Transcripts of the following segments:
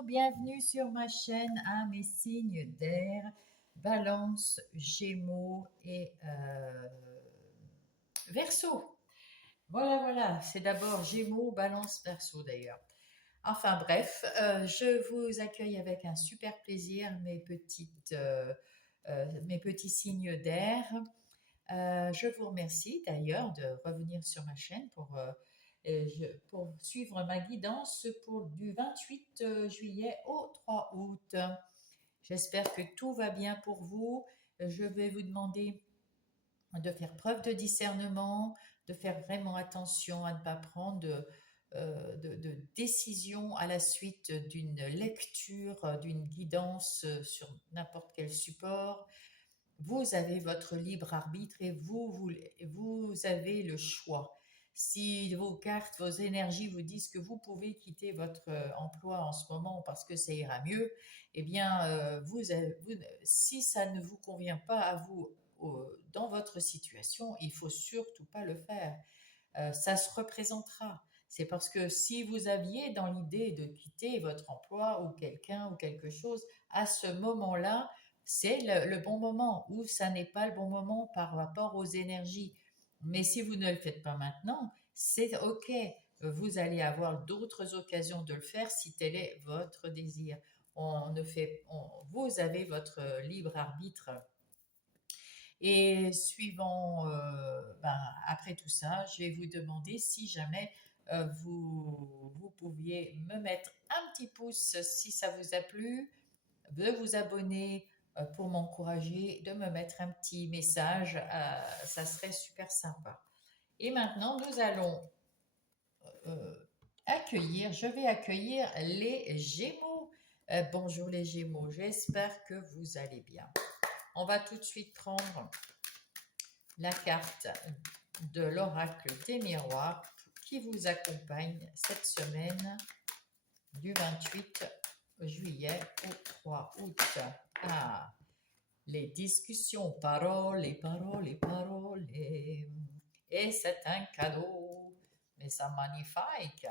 Bienvenue sur ma chaîne à mes signes d'air, Balance, Gémeaux et Verseau. Voilà, c'est d'abord Gémeaux, Balance, Verseau d'ailleurs. Enfin bref, je vous accueille avec un super plaisir, mes petits signes d'air. Je vous remercie d'ailleurs de revenir sur ma chaîne pour suivre ma guidance du 28 juillet au 3 août. J'espère que tout va bien pour vous. Je vais vous demander de faire preuve de discernement, de faire vraiment attention à ne pas prendre de décision à la suite d'une lecture, d'une guidance sur n'importe quel support. Vous avez votre libre arbitre et vous avez le choix. Si vos cartes, vos énergies vous disent que vous pouvez quitter votre emploi en ce moment parce que ça ira mieux, eh bien, si ça ne vous convient pas à vous dans votre situation, il faut surtout pas le faire. Ça se représentera. C'est parce que si vous aviez dans l'idée de quitter votre emploi ou quelqu'un ou quelque chose, à ce moment-là, c'est le bon moment ou ça n'est pas le bon moment par rapport aux énergies. Mais si vous ne le faites pas maintenant, c'est OK. Vous allez avoir d'autres occasions de le faire si tel est votre désir. Vous avez votre libre arbitre et après tout ça, je vais vous demander si jamais vous pouviez me mettre un petit pouce si ça vous a plu, de vous abonner pour m'encourager, de me mettre un petit message, ça serait super sympa. Et maintenant, euh, je vais accueillir les Gémeaux. Bonjour les Gémeaux, j'espère que vous allez bien. On va tout de suite prendre la carte de l'oracle des miroirs qui vous accompagne cette semaine du 28 juillet au 3 août. Ah, les discussions, paroles. Et c'est un cadeau, mais c'est magnifique.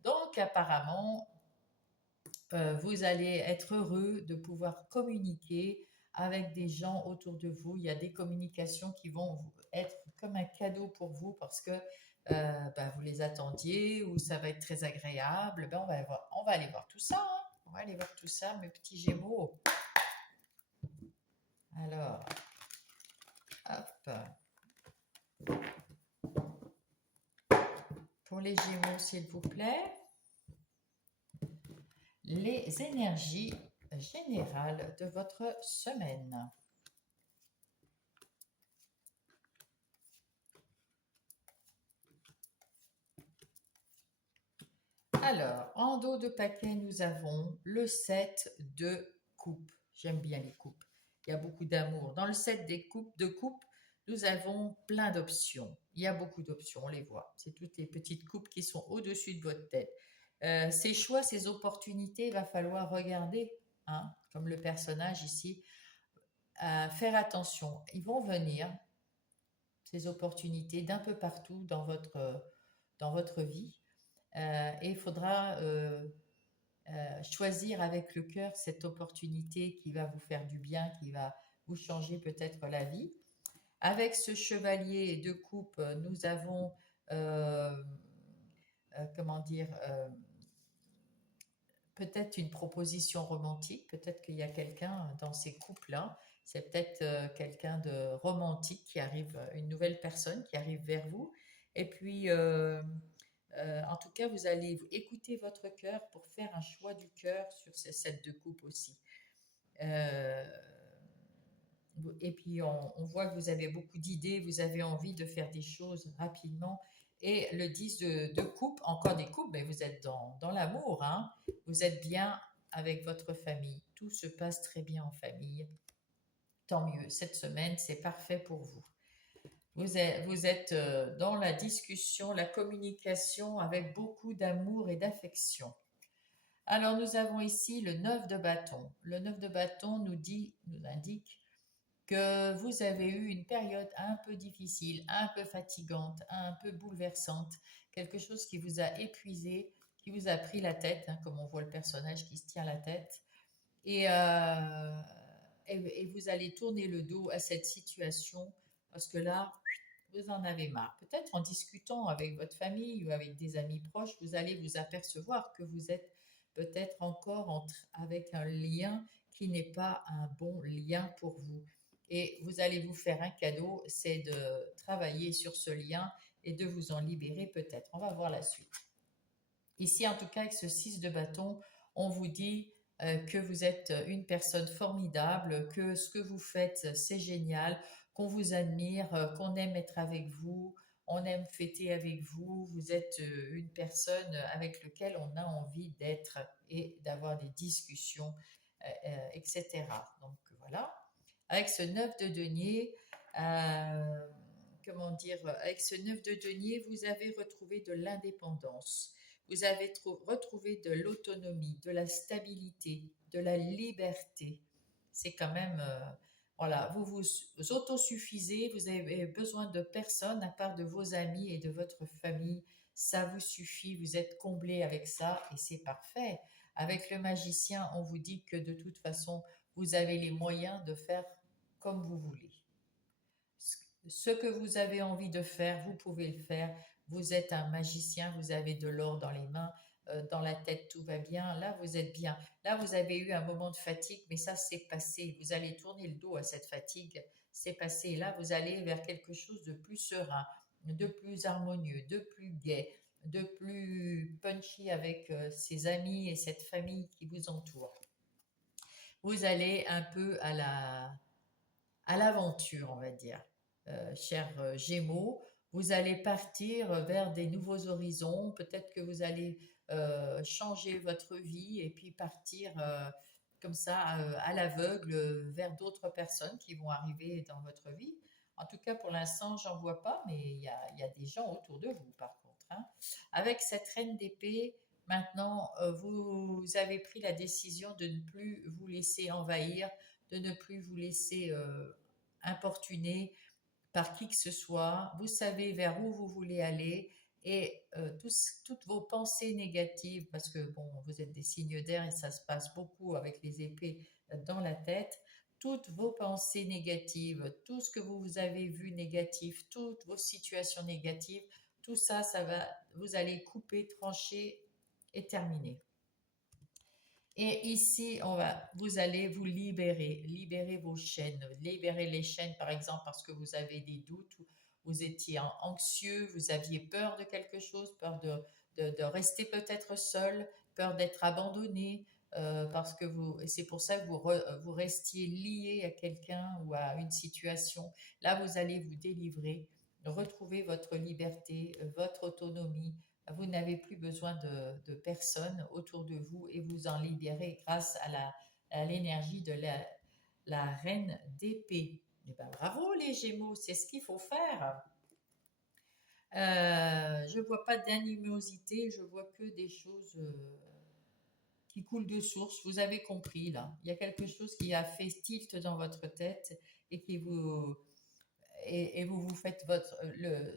Donc apparemment, vous allez être heureux de pouvoir communiquer avec des gens autour de vous. Il y a des communications qui vont être comme un cadeau pour vous parce que vous les attendiez ou ça va être très agréable. On va aller voir tout ça, hein. On va aller voir tout ça, mes petits Gémeaux. Alors, hop. Pour les Gémeaux, s'il vous plaît, les énergies générales de votre semaine. Alors, en dos de paquet, nous avons le 7 de coupe. J'aime bien les coupes. Il y a beaucoup d'amour. Dans le 7 de coupe, nous avons plein d'options. Il y a beaucoup d'options, on les voit. C'est toutes les petites coupes qui sont au-dessus de votre tête. Ces choix, ces opportunités, il va falloir regarder, hein, comme le personnage ici, faire attention. Ils vont venir, ces opportunités, d'un peu partout dans votre vie. Et il faudra choisir avec le cœur cette opportunité qui va vous faire du bien, qui va vous changer peut-être la vie. Avec ce chevalier de coupe, nous avons, euh, comment dire, peut-être une proposition romantique, peut-être qu'il y a quelqu'un dans ces couples-là, c'est peut-être quelqu'un de romantique qui arrive, une nouvelle personne qui arrive vers vous. Et puis, en tout cas, vous allez écouter votre cœur pour faire un choix du cœur sur ces sets de coupe aussi. Euh, et puis, on voit que vous avez beaucoup d'idées, vous avez envie de faire des choses rapidement. Et le 10 de coupe, encore des coupes, mais vous êtes dans l'amour, hein. Vous êtes bien avec votre famille. Tout se passe très bien en famille. Tant mieux. Cette semaine, c'est parfait pour vous. Vous êtes dans la discussion, la communication avec beaucoup d'amour et d'affection. Alors nous avons ici le 9 de bâton. Le 9 de bâton nous indique que vous avez eu une période un peu difficile, un peu fatigante, un peu bouleversante, quelque chose qui vous a épuisé, qui vous a pris la tête, hein, comme on voit le personnage qui se tient la tête. Et, et vous allez tourner le dos à cette situation parce que là, vous en avez marre. Peut-être en discutant avec votre famille ou avec des amis proches, vous allez vous apercevoir que vous êtes peut-être encore avec un lien qui n'est pas un bon lien pour vous. Et vous allez vous faire un cadeau, c'est de travailler sur ce lien et de vous en libérer peut-être. On va voir la suite. Ici, en tout cas, avec ce 6 de bâton, on vous dit que vous êtes une personne formidable, que ce que vous faites, c'est génial, qu'on vous admire, qu'on aime être avec vous, on aime fêter avec vous. Vous êtes une personne avec laquelle on a envie d'être et d'avoir des discussions, etc. Donc voilà. Avec ce 9 de denier, euh, comment dire, avec ce 9 de denier, vous avez retrouvé de l'indépendance. Vous avez retrouvé de l'autonomie, de la stabilité, de la liberté. C'est quand même, voilà, vous vous autosuffisez, vous avez besoin de personne à part de vos amis et de votre famille. Ça vous suffit, vous êtes comblé avec ça et c'est parfait. Avec le magicien, on vous dit que de toute façon, vous avez les moyens de faire comme vous voulez. Ce que vous avez envie de faire, vous pouvez le faire. Vous êtes un magicien, vous avez de l'or dans les mains, dans la tête, tout va bien. Là, vous êtes bien. Là, vous avez eu un moment de fatigue, mais ça, c'est passé. Vous allez tourner le dos à cette fatigue. C'est passé. Là, vous allez vers quelque chose de plus serein, de plus harmonieux, de plus gai, de plus punchy avec ses amis et cette famille qui vous entoure. Vous allez un peu à l'aventure, on va dire. Cher Gémeaux, vous allez partir vers des nouveaux horizons. Peut-être que vous allez changer votre vie et puis partir comme ça à l'aveugle vers d'autres personnes qui vont arriver dans votre vie. En tout cas, pour l'instant, j'en vois pas, mais il y a des gens autour de vous, par contre, hein. Avec cette reine d'épée, maintenant, vous avez pris la décision de ne plus vous laisser envahir, de ne plus vous laisser importuné par qui que ce soit. Vous savez vers où vous voulez aller et toutes vos pensées négatives, parce que bon, vous êtes des signes d'air et ça se passe beaucoup avec les épées dans la tête. Toutes vos pensées négatives, tout ce que vous avez vu négatif, toutes vos situations négatives, tout ça, vous allez couper, trancher et terminer. Et ici, vous allez vous libérer vos chaînes, libérer les chaînes, par exemple, parce que vous avez des doutes, vous étiez anxieux, vous aviez peur de quelque chose, peur de rester peut-être seul, peur d'être abandonné, parce que et c'est pour ça que vous restiez lié à quelqu'un ou à une situation. Là, vous allez vous délivrer, retrouver votre liberté, votre autonomie, vous n'avez plus besoin de personne autour de vous et vous en libérez grâce à l'énergie de la reine d'épée. Eh ben, bravo les Gémeaux, c'est ce qu'il faut faire. Je ne vois pas d'animosité, je vois que des choses qui coulent de source. Vous avez compris là. Il y a quelque chose qui a fait tilt dans votre tête et qui vous et vous vous faites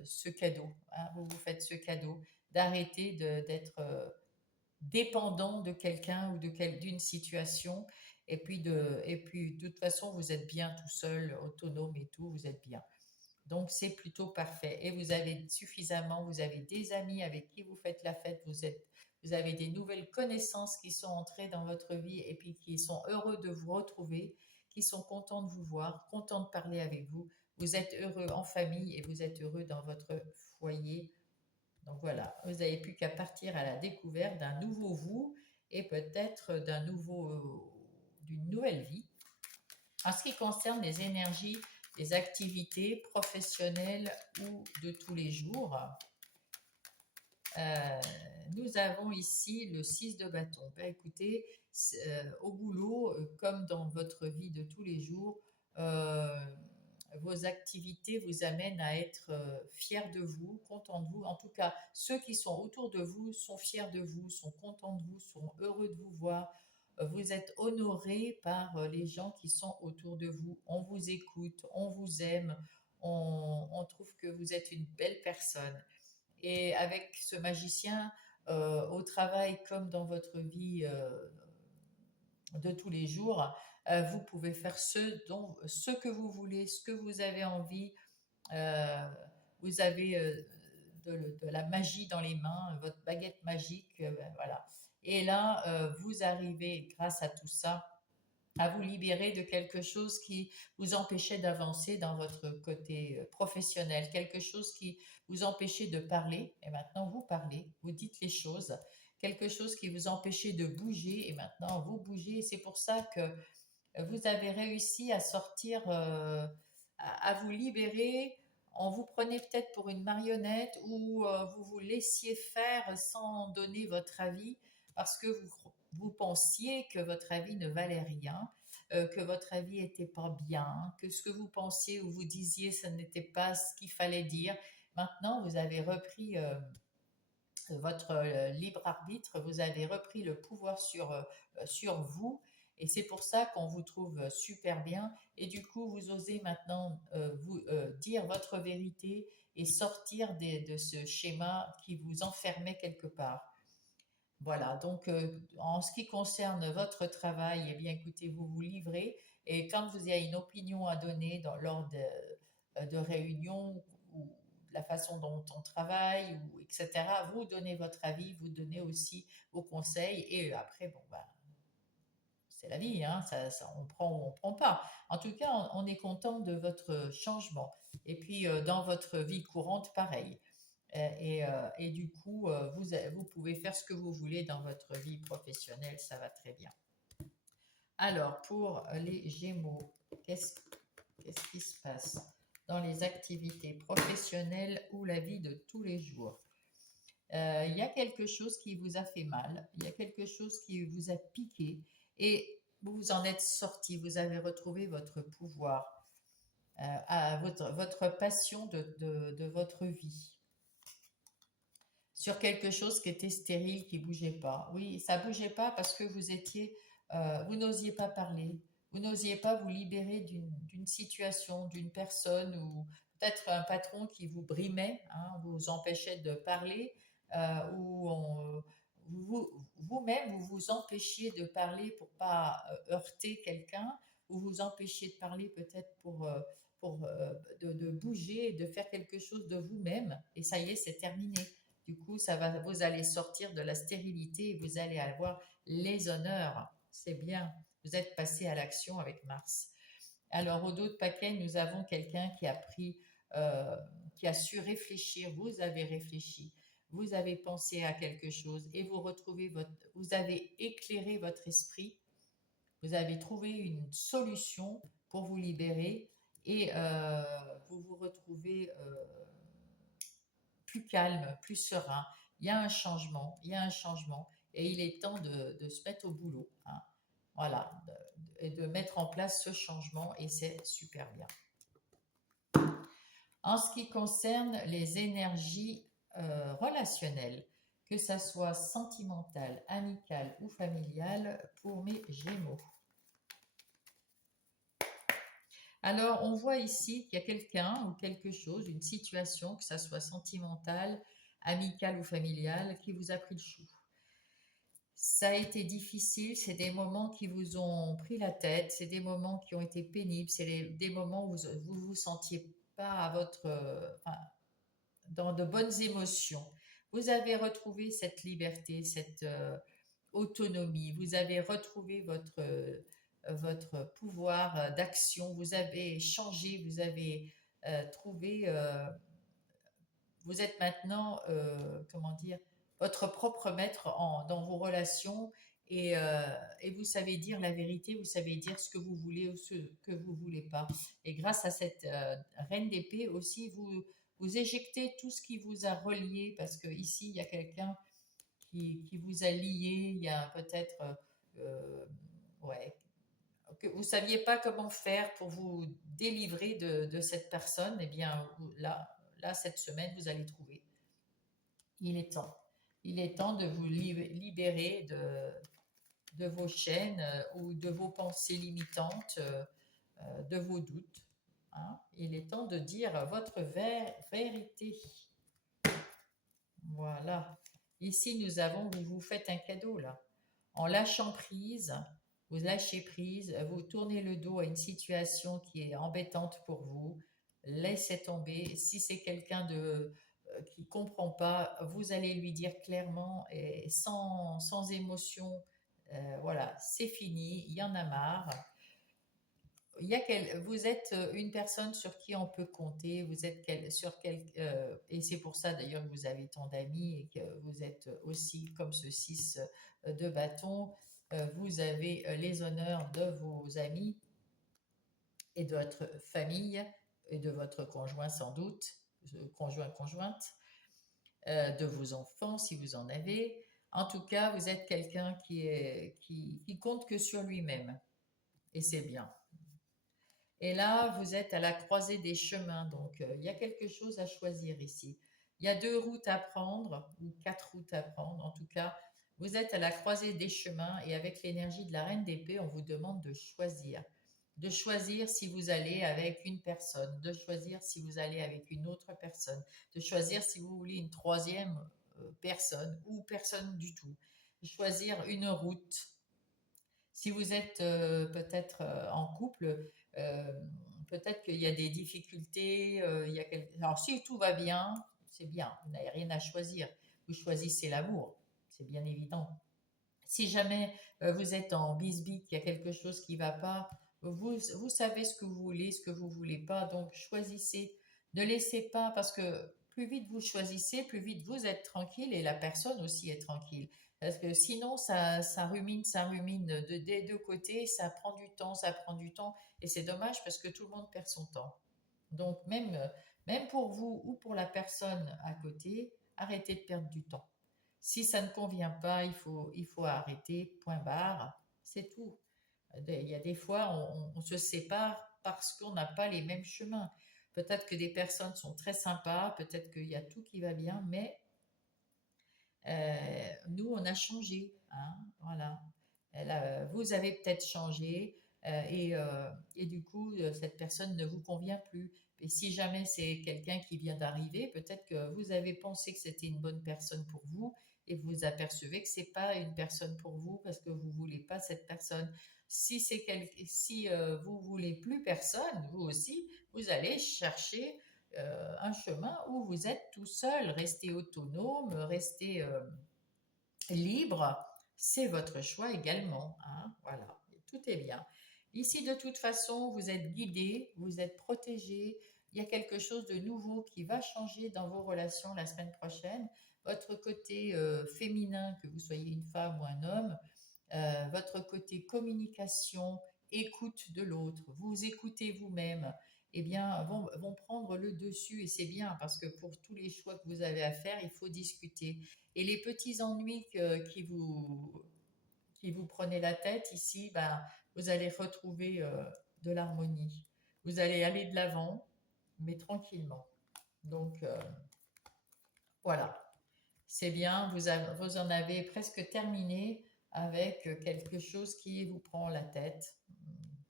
ce cadeau. Hein, vous vous faites ce cadeau d'arrêter d'être dépendant de quelqu'un ou d'une situation. Et puis, de toute façon, vous êtes bien tout seul, autonome et tout, vous êtes bien. Donc, c'est plutôt parfait. Et vous avez suffisamment, vous avez des amis avec qui vous faites la fête, vous avez des nouvelles connaissances qui sont entrées dans votre vie et puis qui sont heureux de vous retrouver, qui sont contents de vous voir, contents de parler avec vous. Vous êtes heureux en famille et vous êtes heureux dans votre foyer. Donc voilà, vous n'avez plus qu'à partir à la découverte d'un nouveau vous et peut-être d'une nouvelle vie. En ce qui concerne les énergies, les activités professionnelles ou de tous les jours, euh, nous avons ici le 6 de bâton. Ben, écoutez, au boulot, comme dans votre vie de tous les jours, euh, vos activités vous amènent à être fiers de vous, contents de vous. En tout cas, ceux qui sont autour de vous sont fiers de vous, sont contents de vous, sont heureux de vous voir. Vous êtes honorés par les gens qui sont autour de vous. On vous écoute, on vous aime, on trouve que vous êtes une belle personne. Et avec ce magicien, au travail comme dans votre vie de tous les jours, vous pouvez faire ce que vous voulez, ce que vous avez envie. Euh, Vous avez de la magie dans les mains, votre baguette magique, ben voilà. Et là, vous arrivez, grâce à tout ça, à vous libérer de quelque chose qui vous empêchait d'avancer dans votre côté professionnel, quelque chose qui vous empêchait de parler, et maintenant vous parlez, vous dites les choses, quelque chose qui vous empêchait de bouger, et maintenant vous bougez, et c'est pour ça que vous avez réussi à sortir, à vous libérer. On vous prenait peut-être pour une marionnette ou vous vous laissiez faire sans donner votre avis parce que vous pensiez que votre avis ne valait rien, que votre avis n'était pas bien, que ce que vous pensiez ou vous disiez, ce n'était pas ce qu'il fallait dire. Maintenant, vous avez repris votre libre arbitre, vous avez repris le pouvoir sur vous. Et c'est pour ça qu'on vous trouve super bien. Et du coup, vous osez maintenant vous dire votre vérité et sortir de ce schéma qui vous enfermait quelque part. Voilà, donc en ce qui concerne votre travail, eh bien écoutez, vous vous livrez et quand vous avez une opinion à donner lors de réunions ou de la façon dont on travaille, ou, etc., vous donnez votre avis, vous donnez aussi vos conseils et après, bon, ben, c'est la vie, hein, on prend ou on prend pas. En tout cas, on est content de votre changement. Et puis, dans votre vie courante, pareil. Et du coup, vous pouvez faire ce que vous voulez dans votre vie professionnelle, ça va très bien. Alors, pour les Gémeaux, qu'est-ce qui se passe dans les activités professionnelles ou la vie de tous les jours? Il y a quelque chose qui vous a fait mal, il y a quelque chose qui vous a piqué et vous vous en êtes sorti, vous avez retrouvé votre pouvoir, votre passion de votre vie sur quelque chose qui était stérile, qui bougeait pas. Oui, ça bougeait pas parce que vous n'osiez pas parler, vous n'osiez pas vous libérer d'une situation, d'une personne ou peut-être un patron qui vous brimait, hein, vous empêchait de parler, ou vous-même vous vous empêchiez de parler pour pas heurter quelqu'un, ou vous empêchiez de parler peut-être de bouger, de faire quelque chose de vous-même, et ça y est, c'est terminé. Du coup, vous allez sortir de la stérilité et vous allez avoir les honneurs. C'est bien. Vous êtes passé à l'action avec Mars. Alors, au dos de paquet, nous avons quelqu'un euh, qui a su réfléchir. Vous avez réfléchi. Vous avez pensé à quelque chose et vous avez éclairé votre esprit. Vous avez trouvé une solution pour vous libérer et vous vous retrouvez plus calme, plus serein. Il y a un changement, il y a un changement, et il est temps de se mettre au boulot, hein. Voilà, et de mettre en place ce changement, et c'est super bien. En ce qui concerne les énergies relationnelles, que ça soit sentimentale, amicale ou familiale, pour mes Gémeaux. Alors, on voit ici qu'il y a quelqu'un ou quelque chose, une situation, que ça soit sentimentale, amicale ou familiale, qui vous a pris le chou. Ça a été difficile, c'est des moments qui vous ont pris la tête, c'est des moments qui ont été pénibles, c'est des moments où vous vous sentiez pas enfin, dans de bonnes émotions. Vous avez retrouvé cette liberté, cette autonomie, vous avez retrouvé votre pouvoir d'action, vous avez changé, vous avez trouvé, vous êtes maintenant, comment dire, votre propre maître dans vos relations et vous savez dire la vérité, vous savez dire ce que vous voulez ou ce que vous ne voulez pas. Et grâce à cette reine d'épée aussi, vous éjectez tout ce qui vous a relié parce que ici il y a quelqu'un qui vous a lié, il y a peut-être ouais, que vous ne saviez pas comment faire pour vous délivrer de cette personne, eh bien là, cette semaine, vous allez trouver. Il est temps. Il est temps de vous libérer de vos chaînes ou de vos pensées limitantes, de vos doutes, hein. Il est temps de dire votre vérité. Voilà. Ici, nous avons, vous vous faites un cadeau là. En lâchant prise, vous lâchez prise, vous tournez le dos à une situation qui est embêtante pour vous, laissez tomber. Si c'est quelqu'un qui ne comprend pas, vous allez lui dire clairement et sans émotion, voilà, c'est fini, il y en a marre. Vous êtes une personne sur qui on peut compter, vous êtes et c'est pour ça d'ailleurs que vous avez tant d'amis et que vous êtes aussi comme ce 6 de bâton, vous avez les honneurs de vos amis et de votre famille et de votre conjoint sans doute, conjointe, de vos enfants si vous en avez. En tout cas, vous êtes quelqu'un qui compte que sur lui-même et c'est bien. Et là, vous êtes à la croisée des chemins, donc il y a quelque chose à choisir ici. Il y a 2 routes à prendre, ou 4 routes à prendre, en tout cas, vous êtes à la croisée des chemins et avec l'énergie de la reine d'épée, on vous demande de choisir. De choisir si vous allez avec une personne, de choisir si vous allez avec une autre personne, de choisir si vous voulez une troisième personne ou personne du tout. Choisir une route, si vous êtes peut-être en couple, euh, peut-être qu'il y a des difficultés. Alors, si tout va bien, c'est bien. Vous n'avez rien à choisir. Vous choisissez l'amour. C'est bien évident. Si jamais vous êtes en bisbille, qu'il y a quelque chose qui ne va pas, vous savez ce que vous voulez, ce que vous ne voulez pas. Donc, choisissez. Ne laissez pas, parce que plus vite vous choisissez, plus vite vous êtes tranquille et la personne aussi est tranquille. Parce que sinon, ça rumine des 2 côtés, ça prend du temps, et c'est dommage parce que tout le monde perd son temps. Donc, même pour vous ou pour la personne à côté, arrêtez de perdre du temps. Si ça ne convient pas, il faut arrêter, point barre, c'est tout. Il y a des fois, on se sépare parce qu'on n'a pas les mêmes chemins. Peut-être que des personnes sont très sympas, peut-être qu'il y a tout qui va bien, mais nous, on a changé. Hein, voilà. Vous avez peut-être changé et du coup, cette personne ne vous convient plus. Et si jamais c'est quelqu'un qui vient d'arriver, peut-être que vous avez pensé que c'était une bonne personne pour vous et vous apercevez que c'est pas une personne pour vous parce que vous voulez pas cette personne. Si vous voulez plus personne, vous aussi, vous allez chercher un chemin où vous êtes tout seul, restez autonome, restez libre, c'est votre choix également. Hein, voilà, tout est bien. Ici, de toute façon, vous êtes guidé, vous êtes protégé. Il y a quelque chose de nouveau qui va changer dans vos relations la semaine prochaine. Votre côté féminin, que vous soyez une femme ou un homme, votre côté communication, écoute de l'autre, vous écoutez vous-même, eh bien, vont prendre le dessus. Et c'est bien parce que pour tous les choix que vous avez à faire, il faut discuter. Et les petits ennuis qui vous prenaient la tête ici, ben, vous allez retrouver de l'harmonie. Vous allez aller de l'avant, mais tranquillement. Donc, voilà. C'est bien, vous en avez presque terminé avec quelque chose qui vous prend la tête.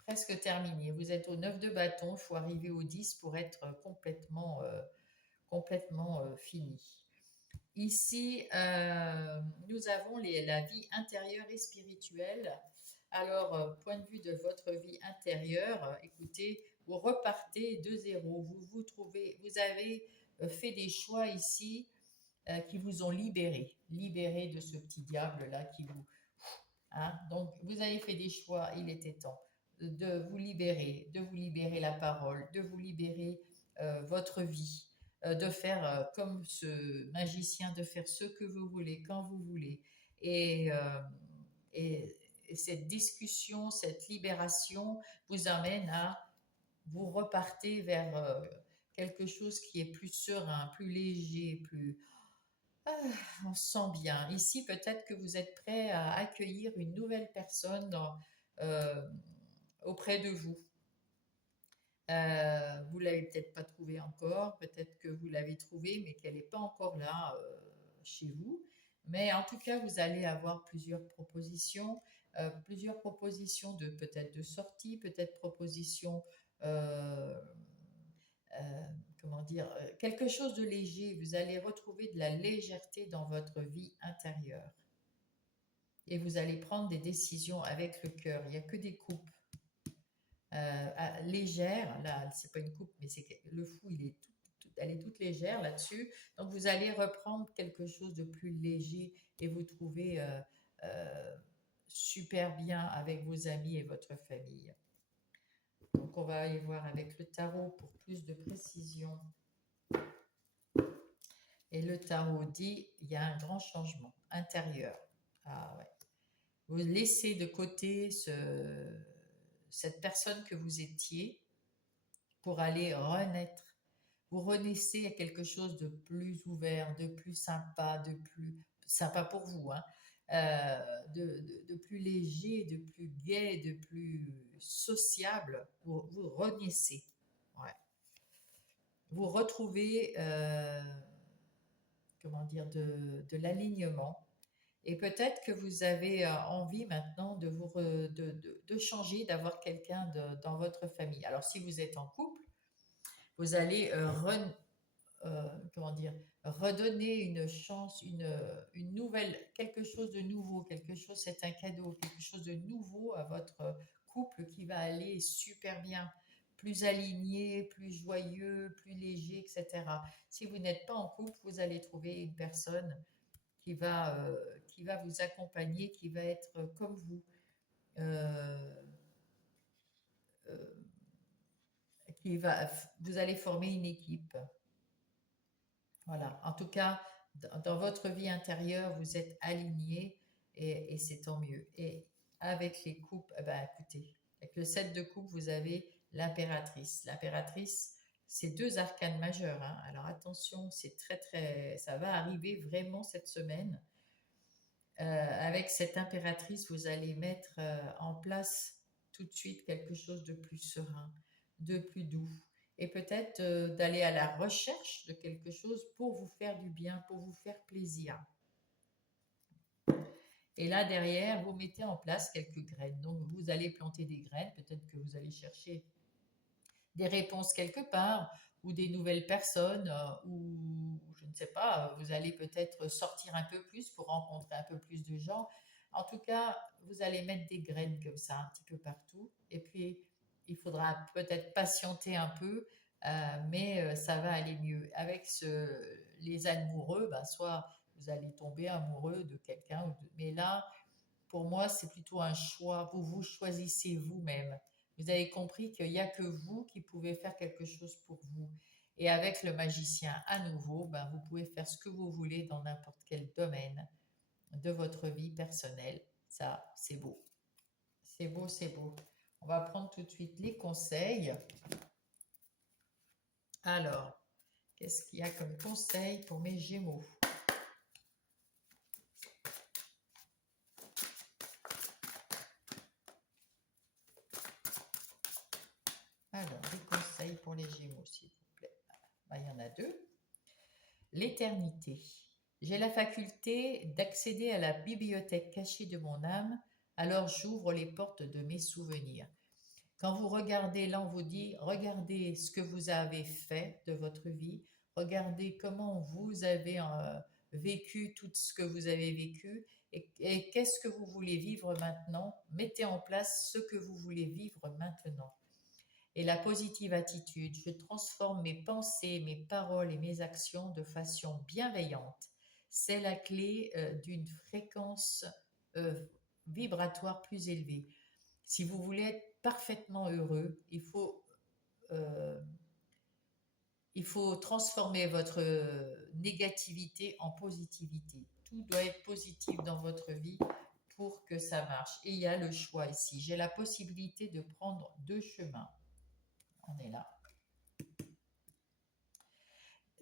Presque terminé. Vous êtes au 9 de bâton, il faut arriver au 10 pour être complètement fini. Ici, nous avons la vie intérieure et spirituelle. Alors, point de vue de votre vie intérieure, écoutez, vous repartez de zéro. Vous avez fait des choix ici qui vous ont libéré de ce petit diable-là qui vous... Hein, donc, vous avez fait des choix, il était temps de vous libérer la parole, de vous libérer votre vie, de faire comme ce magicien, de faire ce que vous voulez, quand vous voulez. Et, euh, et cette discussion, cette libération vous amène à vous repartez vers quelque chose qui est plus serein, plus léger, plus... Ah, on se sent bien. Ici, peut-être que vous êtes prêt à accueillir une nouvelle personne euh, auprès de vous. Vous l'avez peut-être pas trouvée encore, peut-être que vous l'avez trouvée, mais qu'elle n'est pas encore là chez vous. Mais en tout cas, vous allez avoir plusieurs propositions de peut-être de sortie, peut-être propositions euh, comment dire, quelque chose de léger. Vous allez retrouver de la légèreté dans votre vie intérieure. Et vous allez prendre des décisions avec le cœur. Il n'y a que des coupes légères. Là, c'est pas une coupe, mais c'est le fou, elle est toute légère là-dessus. Donc, vous allez reprendre quelque chose de plus léger et vous trouver super bien avec vos amis et votre famille. Donc, on va aller voir avec le tarot pour plus de précision. Et le tarot dit, il y a un grand changement intérieur. Ah ouais. Vous laissez de côté cette personne que vous étiez pour aller renaître. Vous renaissez à quelque chose de plus ouvert, de plus sympa, de plus sympa pour vous, hein, de plus léger, de plus gai, de plus sociable. Vous renaissez. Ouais. Vous retrouvez, comment dire, de l'alignement. Et peut-être que vous avez envie maintenant de changer, d'avoir quelqu'un dans votre famille. Alors, si vous êtes en couple, vous allez comment dire, redonner une chance, une nouvelle, quelque chose de nouveau, quelque chose, c'est un cadeau, quelque chose de nouveau à votre couple qui va aller super bien, plus aligné, plus joyeux, plus léger, etc. Si vous n'êtes pas en couple, vous allez trouver une personne qui va vous accompagner, qui va être comme vous. Euh, euh, vous allez former une équipe. Voilà. En tout cas, dans votre vie intérieure, vous êtes aligné et c'est tant mieux. Et avec les coupes, eh ben, écoutez, avec le 7 de coupe, vous avez l'impératrice. L'impératrice, c'est deux arcanes majeures, hein. Alors attention, ça va arriver vraiment cette semaine. Avec cette impératrice, vous allez mettre en place tout de suite quelque chose de plus serein, de plus doux. Et peut-être d'aller à la recherche de quelque chose pour vous faire du bien, pour vous faire plaisir. Et là, derrière, vous mettez en place quelques graines. Donc, vous allez planter des graines. Peut-être que vous allez chercher des réponses quelque part ou des nouvelles personnes ou je ne sais pas, vous allez peut-être sortir un peu plus pour rencontrer un peu plus de gens. En tout cas, vous allez mettre des graines comme ça un petit peu partout et puis il faudra peut-être patienter un peu, mais ça va aller mieux. Avec les amoureux, ben, soit vous allez tomber amoureux de quelqu'un, mais là, pour moi, c'est plutôt un choix. Vous choisissez vous-même. Vous avez compris qu'il n'y a que vous qui pouvez faire quelque chose pour vous. Et avec le magicien à nouveau, ben, vous pouvez faire ce que vous voulez dans n'importe quel domaine de votre vie personnelle. Ça, c'est beau. C'est beau, c'est beau. On va prendre tout de suite les conseils. Alors, qu'est-ce qu'il y a comme conseil pour mes Gémeaux? Alors, des conseils pour les Gémeaux, s'il vous plaît. Ben, il y en a deux. L'éternité. J'ai la faculté d'accéder à la bibliothèque cachée de mon âme, alors j'ouvre les portes de mes souvenirs. Quand vous regardez, là on vous dit, regardez ce que vous avez fait de votre vie, regardez comment vous avez vécu tout ce que vous avez vécu et qu'est-ce que vous voulez vivre maintenant. Mettez en place ce que vous voulez vivre maintenant. Et la positive attitude, je transforme mes pensées, mes paroles et mes actions de façon bienveillante. C'est la clé d'une fréquence vibratoire plus élevée. Si vous voulez être parfaitement heureux, euh, il faut transformer votre négativité en positivité. Tout doit être positif dans votre vie pour que ça marche. Et il y a le choix ici. J'ai la possibilité de prendre deux chemins. On est là.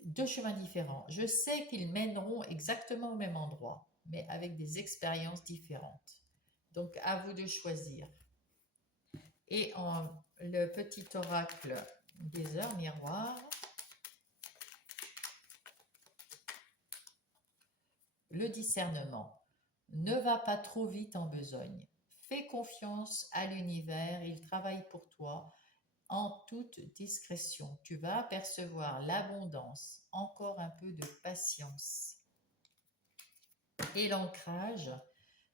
Deux chemins différents. Je sais qu'ils mèneront exactement au même endroit, mais avec des expériences différentes. Donc, à vous de choisir. Et le petit oracle des heures miroirs. Le discernement. Ne va pas trop vite en besogne. Fais confiance à l'univers, il travaille pour toi. en toute discrétion. Tu vas apercevoir l'abondance, encore un peu de patience. Et l'ancrage,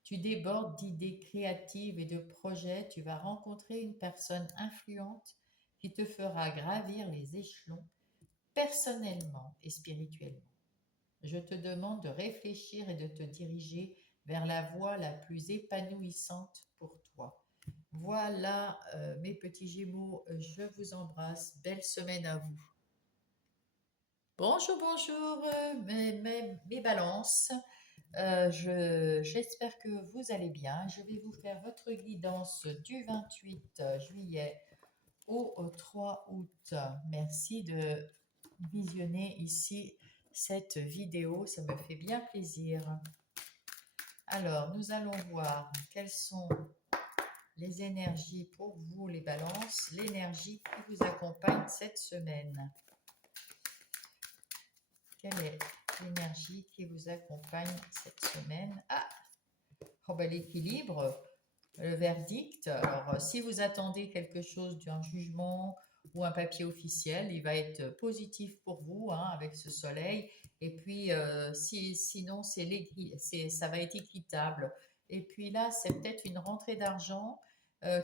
tu débordes d'idées créatives et de projets, tu vas rencontrer une personne influente qui te fera gravir les échelons personnellement et spirituellement. Je te demande de réfléchir et de te diriger vers la voie la plus épanouissante pour toi. Voilà, mes petits Gémeaux, je vous embrasse. Belle semaine à vous. Bonjour, bonjour, mes balances. J'espère que vous allez bien. Je vais vous faire votre guidance du 28 juillet au 3 août. Merci de visionner ici cette vidéo, ça me fait bien plaisir. Alors, nous allons voir quelles sont les énergies pour vous, les balances, l'énergie qui vous accompagne cette semaine. Quelle est l'énergie qui vous accompagne cette semaine? Ah, oh ben, l'équilibre, le verdict. Alors, si vous attendez quelque chose d'un jugement ou un papier officiel, il va être positif pour vous hein, avec ce soleil. Et puis, sinon, ça va être équitable. Et puis là, c'est peut-être une rentrée d'argent,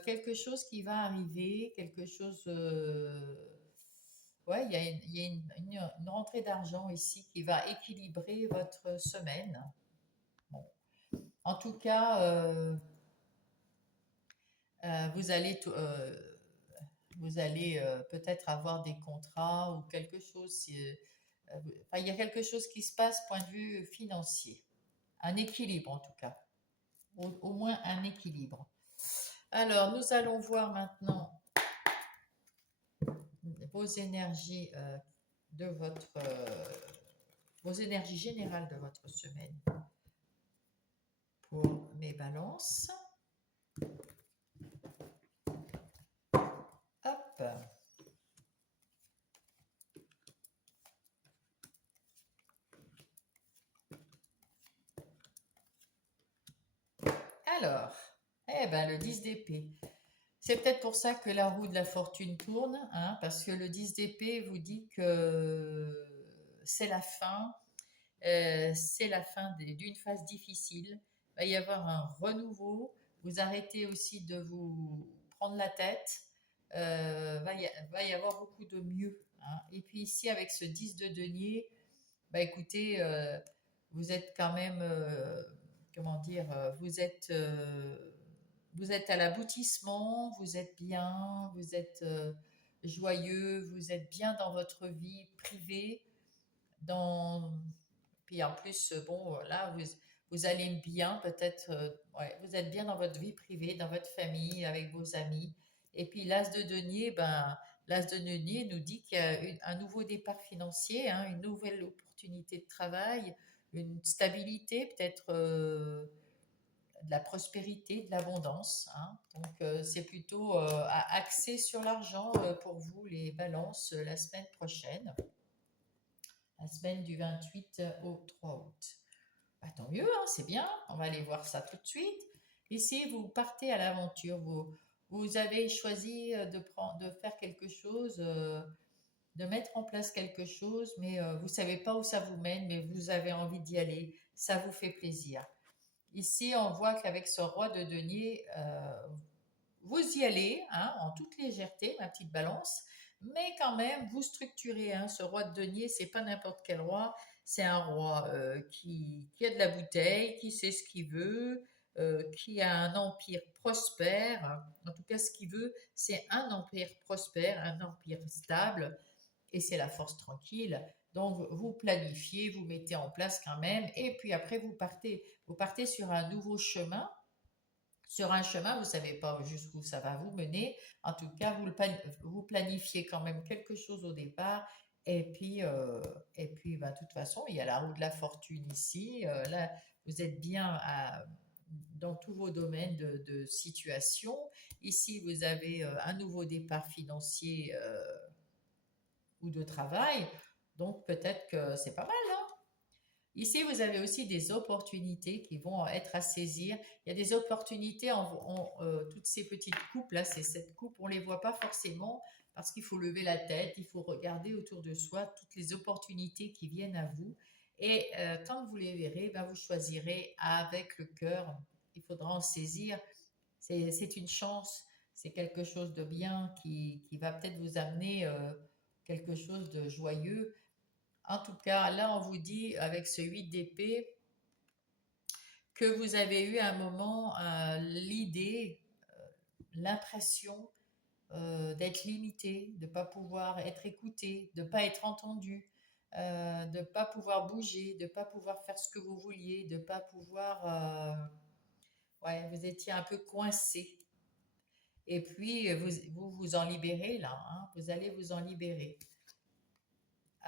quelque chose qui va arriver, quelque chose... ouais, il y a une rentrée d'argent ici qui va équilibrer votre semaine. Bon. En tout cas, vous allez, vous allez peut-être avoir des contrats ou quelque chose. Enfin, il y a quelque chose qui se passe point de vue financier. Un équilibre en tout cas. Au moins un équilibre. Alors, nous allons voir maintenant vos énergies vos énergies générales de votre semaine pour mes balances. Hop. Alors, eh ben, le 10 d'épée. C'est peut-être pour ça que la roue de la fortune tourne, hein, parce que le 10 d'épée vous dit que c'est la fin d'une phase difficile. Il va y avoir un renouveau. Vous arrêtez aussi de vous prendre la tête. Va y avoir beaucoup de mieux. Hein. Et puis ici, avec ce 10 de denier, bah écoutez, vous êtes quand même, comment dire, vous êtes à l'aboutissement, vous êtes bien, vous êtes joyeux, vous êtes bien dans votre vie privée, dans... Puis en plus, bon, là, vous allez bien, peut-être, ouais, vous êtes bien dans votre vie privée, dans votre famille, avec vos amis. Et puis l'as de denier, ben, l'as de denier nous dit qu'il y a un nouveau départ financier, hein, une nouvelle opportunité de travail, une stabilité, peut-être de la prospérité, de l'abondance. Hein. Donc c'est plutôt axé sur l'argent pour vous, les balances, la semaine prochaine, la semaine du 28 au 3 août. Bah, tant mieux, hein, c'est bien, on va aller voir ça tout de suite. Ici, vous partez à l'aventure, vous avez choisi de faire quelque chose, de mettre en place quelque chose, mais vous ne savez pas où ça vous mène, mais vous avez envie d'y aller, ça vous fait plaisir. Ici, on voit qu'avec ce roi de denier, vous y allez hein, en toute légèreté, ma petite balance, mais quand même, vous structurez. Hein, ce roi de denier, c'est pas n'importe quel roi, c'est un roi qui a de la bouteille, qui sait ce qu'il veut, qui a un empire prospère. En tout cas, ce qu'il veut, c'est un empire prospère, un empire stable, et c'est la force tranquille. Donc, vous planifiez, vous mettez en place quand même, et puis après, vous partez sur un nouveau chemin. Sur un chemin, vous ne savez pas jusqu'où ça va vous mener. En tout cas, vous planifiez quand même quelque chose au départ. Et puis bah, de toute façon, il y a la roue de la fortune ici. Là, vous êtes bien dans tous vos domaines de situation. Ici, vous avez un nouveau départ financier ou de travail. Donc, peut-être que c'est pas mal, hein. Ici, vous avez aussi des opportunités qui vont être à saisir. Il y a des opportunités toutes ces petites coupes là, ces sept coupes, on les voit pas forcément parce qu'il faut lever la tête, il faut regarder autour de soi toutes les opportunités qui viennent à vous. Et quand vous les verrez, ben, vous choisirez avec le cœur. Il faudra en saisir. C'est une chance, c'est quelque chose de bien qui va peut-être vous amener quelque chose de joyeux. En tout cas, là, on vous dit avec ce 8 d'épée que vous avez eu un moment l'idée, l'impression d'être limité, de ne pas pouvoir être écouté, de ne pas être entendu, de ne pas pouvoir bouger, de ne pas pouvoir faire ce que vous vouliez, de ne pas pouvoir... ouais, vous étiez un peu coincé. Et puis, vous en libérez là, hein, vous allez vous en libérer.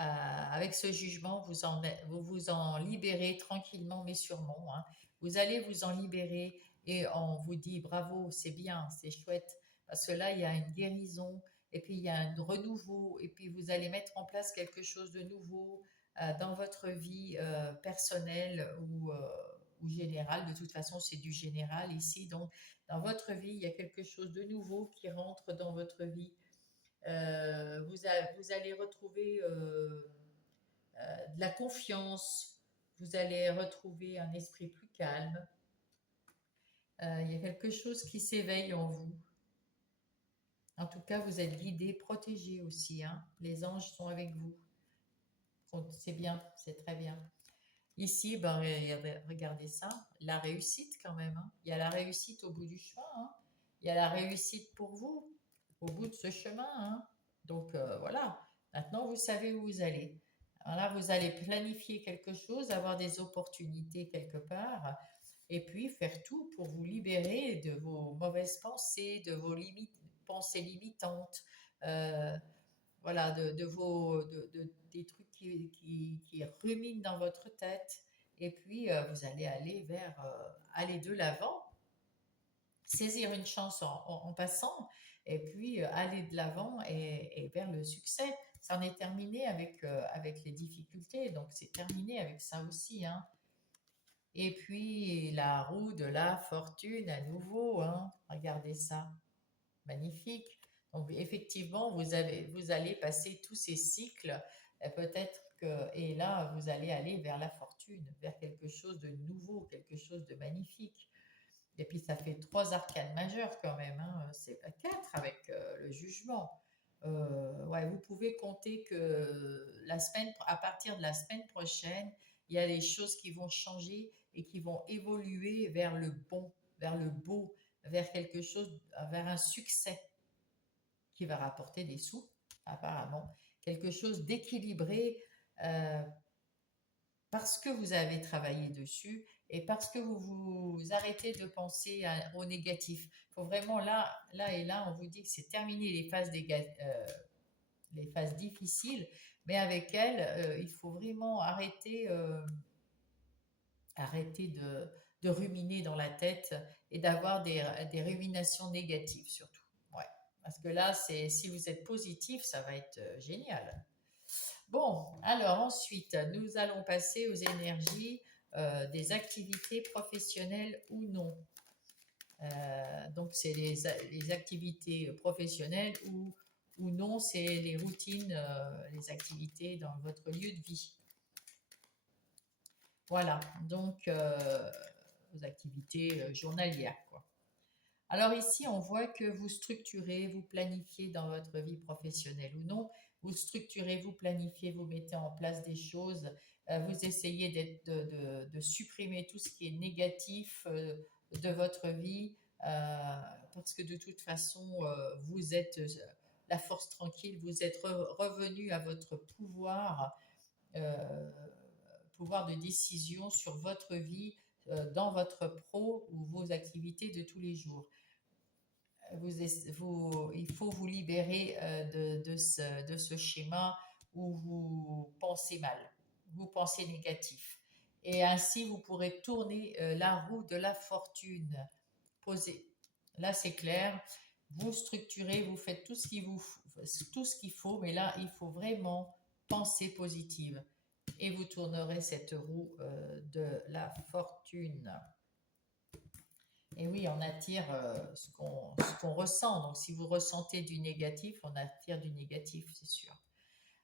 Avec ce jugement, vous vous en libérez tranquillement mais sûrement, hein. Vous allez vous en libérer et on vous dit bravo, c'est bien, c'est chouette, parce que là, il y a une guérison et puis il y a un renouveau et puis vous allez mettre en place quelque chose de nouveau dans votre vie personnelle ou générale. De toute façon, c'est du général ici. Donc, dans votre vie, il y a quelque chose de nouveau qui rentre dans votre vie. Vous allez retrouver de la confiance, vous allez retrouver un esprit plus calme. Il y a quelque chose qui s'éveille en vous. En tout cas, vous êtes guidé, protégé aussi, hein. Les anges sont avec vous. C'est bien, c'est très bien. Ici, ben, regardez ça, la réussite quand même, hein. Il y a la réussite au bout du chemin, hein. Il y a la réussite pour vous, au bout de ce chemin, hein. Donc voilà, maintenant vous savez où vous allez. Alors là, vous allez planifier quelque chose, avoir des opportunités quelque part, et puis faire tout pour vous libérer de vos mauvaises pensées, de vos pensées limitantes, euh, voilà, des trucs qui ruminent dans votre tête. Et puis, vous allez aller de l'avant, saisir une chance en passant, et puis aller de l'avant et vers le succès. Ça en est terminé avec les difficultés, donc c'est terminé avec ça aussi, hein. Et puis la roue de la fortune à nouveau, hein. Regardez ça, magnifique. Donc effectivement, vous allez passer tous ces cycles, peut-être que, et là, vous allez aller vers la fortune, vers quelque chose de nouveau, quelque chose de magnifique. Et puis ça fait trois arcanes majeures quand même, hein. C'est pas quatre avec le jugement. Ouais, vous pouvez compter que à partir de la semaine prochaine, il y a des choses qui vont changer et qui vont évoluer vers le bon, vers le beau, vers quelque chose, vers un succès qui va rapporter des sous, apparemment. Quelque chose d'équilibré euh, parce que vous avez travaillé dessus et parce que vous arrêtez de penser au négatif. Il faut vraiment là et là, on vous dit que c'est terminé les phases difficiles, mais avec elles, il faut vraiment arrêter de ruminer dans la tête et d'avoir des ruminations négatives surtout. Ouais. Parce que là, si vous êtes positif, ça va être génial. Bon, alors ensuite, nous allons passer aux énergies des activités professionnelles ou non. Donc, c'est les activités professionnelles ou non, c'est les routines, les activités dans votre lieu de vie. Voilà, donc vos activités journalières, quoi. Alors ici, on voit que vous structurez, vous planifiez dans votre vie professionnelle ou non. Vous structurez, vous planifiez, vous mettez en place des choses. Vous essayez de supprimer tout ce qui est négatif de votre vie parce que de toute façon, vous êtes la force tranquille, vous êtes revenu à votre euh, pouvoir de décision sur votre vie dans votre pro ou vos activités de tous les jours. Il faut vous libérer de ce schéma où vous pensez mal, vous pensez négatif. Et ainsi, vous pourrez tourner la roue de la fortune. Posez. Là, c'est clair. Vous structurez, vous faites tout ce qu'il faut, mais là, il faut vraiment penser positive. et vous tournerez cette roue de la fortune. Et oui, on attire ce qu'on ressent. Donc, si vous ressentez du négatif, on attire du négatif, c'est sûr.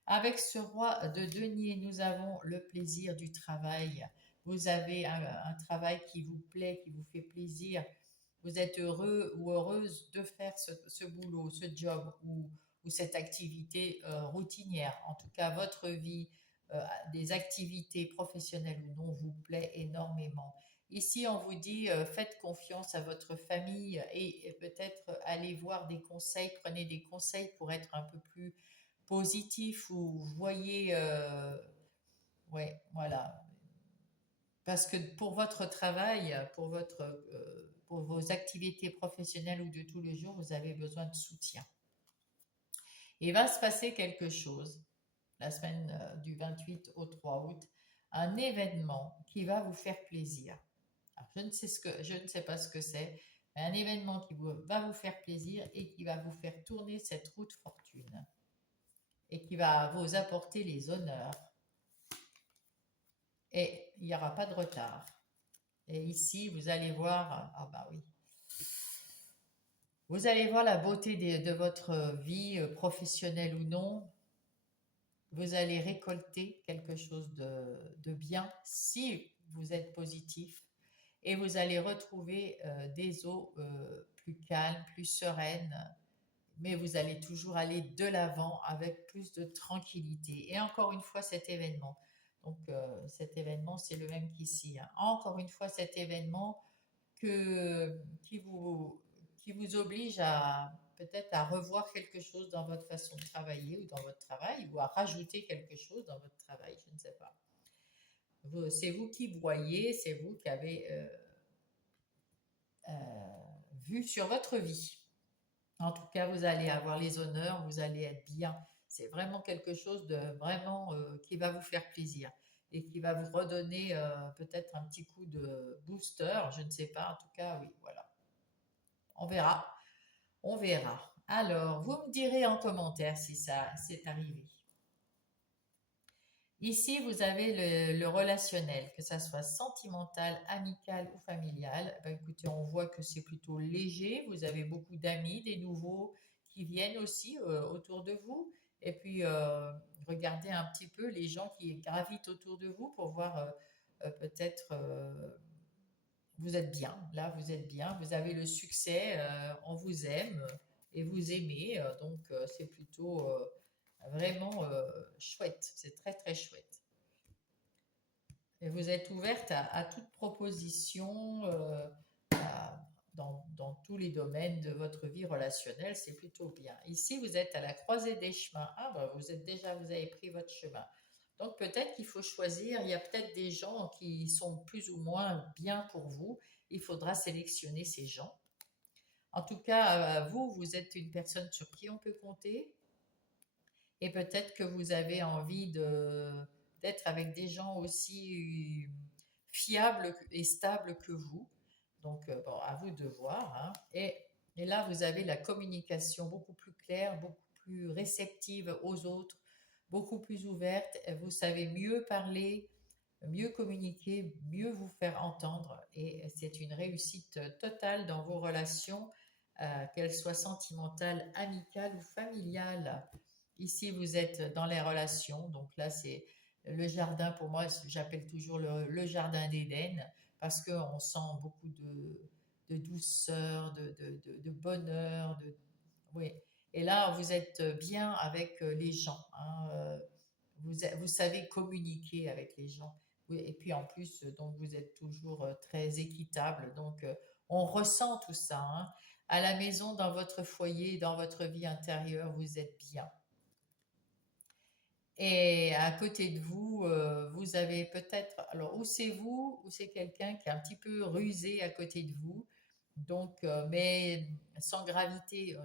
Avec ce roi de denier, nous avons le plaisir du travail. Vous avez un travail qui vous plaît, qui vous fait plaisir. Vous êtes heureux ou heureuse de faire ce boulot, ce job ou cette activité routinière. En tout cas, votre vie, des activités professionnelles ou non, vous plaît énormément. Ici, on vous dit, faites confiance à votre famille et peut-être allez voir des conseils, prenez des conseils pour être un peu plus positif ou voyez, ouais, voilà. Parce que pour votre travail, pour vos activités professionnelles ou de tous les jours, vous avez besoin de soutien. Et il va se passer quelque chose la semaine du 28 au 3 août, un événement qui va vous faire plaisir. Alors, je ne sais pas ce que c'est, mais un événement va vous faire plaisir et qui va vous faire tourner cette roue de fortune et qui va vous apporter les honneurs. Et il n'y aura pas de retard. Et ici, vous allez voir, ah bah oui, vous allez voir la beauté de votre vie, professionnelle ou non. Vous allez récolter quelque chose de bien si vous êtes positif. Et vous allez retrouver des eaux plus calmes, plus sereines, mais vous allez toujours aller de l'avant avec plus de tranquillité. Et encore une fois, cet événement. Donc, cet événement, c'est le même qu'ici, hein. Encore une fois, cet événement qui vous oblige à peut-être à revoir quelque chose dans votre façon de travailler ou dans votre travail, ou à rajouter quelque chose dans votre travail, je ne sais pas. C'est vous qui voyez, c'est vous qui avez vue sur votre vie. En tout cas, vous allez avoir les honneurs, vous allez être bien. C'est vraiment quelque chose de vraiment qui va vous faire plaisir et qui va vous redonner peut-être un petit coup de booster, je ne sais pas. En tout cas, oui, voilà. On verra, on verra. Alors, vous me direz en commentaire si ça c'est arrivé. Ici, vous avez le relationnel, que ça soit sentimental, amical ou familial. Ben, écoutez, on voit que c'est plutôt léger. Vous avez beaucoup d'amis, des nouveaux qui viennent aussi autour de vous. Et puis, regardez un petit peu les gens qui gravitent autour de vous pour voir peut-être vous êtes bien. Là, vous êtes bien. Vous avez le succès. On vous aime et vous aimez. Donc, c'est plutôt vraiment chouette. C'est très, très chouette. Et vous êtes ouverte à toute proposition dans tous les domaines de votre vie relationnelle, c'est plutôt bien. Ici, vous êtes à la croisée des chemins. Ah, ben, vous avez pris votre chemin. Donc peut-être qu'il faut choisir, il y a peut-être des gens qui sont plus ou moins bien pour vous. Il faudra sélectionner ces gens. En tout cas, vous êtes une personne sur qui on peut compter. Et peut-être que vous avez envie d'être avec des gens aussi fiables et stables que vous. Donc, bon, à vous de voir, hein. Et là, vous avez la communication beaucoup plus claire, beaucoup plus réceptive aux autres, beaucoup plus ouverte. Vous savez mieux parler, mieux communiquer, mieux vous faire entendre. Et c'est une réussite totale dans vos relations, qu'elles soient sentimentales, amicales ou familiales. Ici, vous êtes dans les relations. Donc là, c'est le jardin, pour moi, j'appelle toujours le jardin d'Éden, parce qu'on sent beaucoup de douceur, de bonheur. Oui. Et là, vous êtes bien avec les gens, hein. Vous savez communiquer avec les gens. Oui, et puis en plus, donc vous êtes toujours très équitable. Donc on ressent tout ça, hein. À la maison, dans votre foyer, dans votre vie intérieure, vous êtes bien. Et à côté de vous, vous avez peut-être, alors ou c'est vous, ou c'est quelqu'un qui est un petit peu rusé à côté de vous. Donc, mais sans gravité,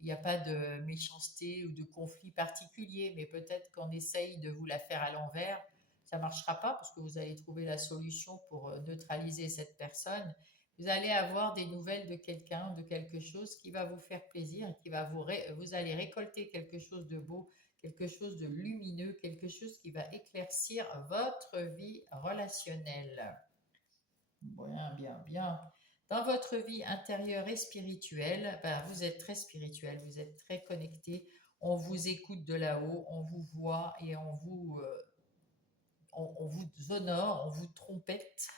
il n'y a pas de méchanceté ou de conflit particulier, mais peut-être qu'on essaye de vous la faire à l'envers. Ça ne marchera pas parce que vous allez trouver la solution pour neutraliser cette personne. Vous allez avoir des nouvelles de quelqu'un, de quelque chose qui va vous faire plaisir, et qui va vous allez récolter quelque chose de beau, quelque chose de lumineux, quelque chose qui va éclaircir votre vie relationnelle. Bien, bien, bien. Dans votre vie intérieure et spirituelle, ben, vous êtes très spirituel, vous êtes très connecté. On vous écoute de là-haut, on vous voit et on vous honore, on vous trompette.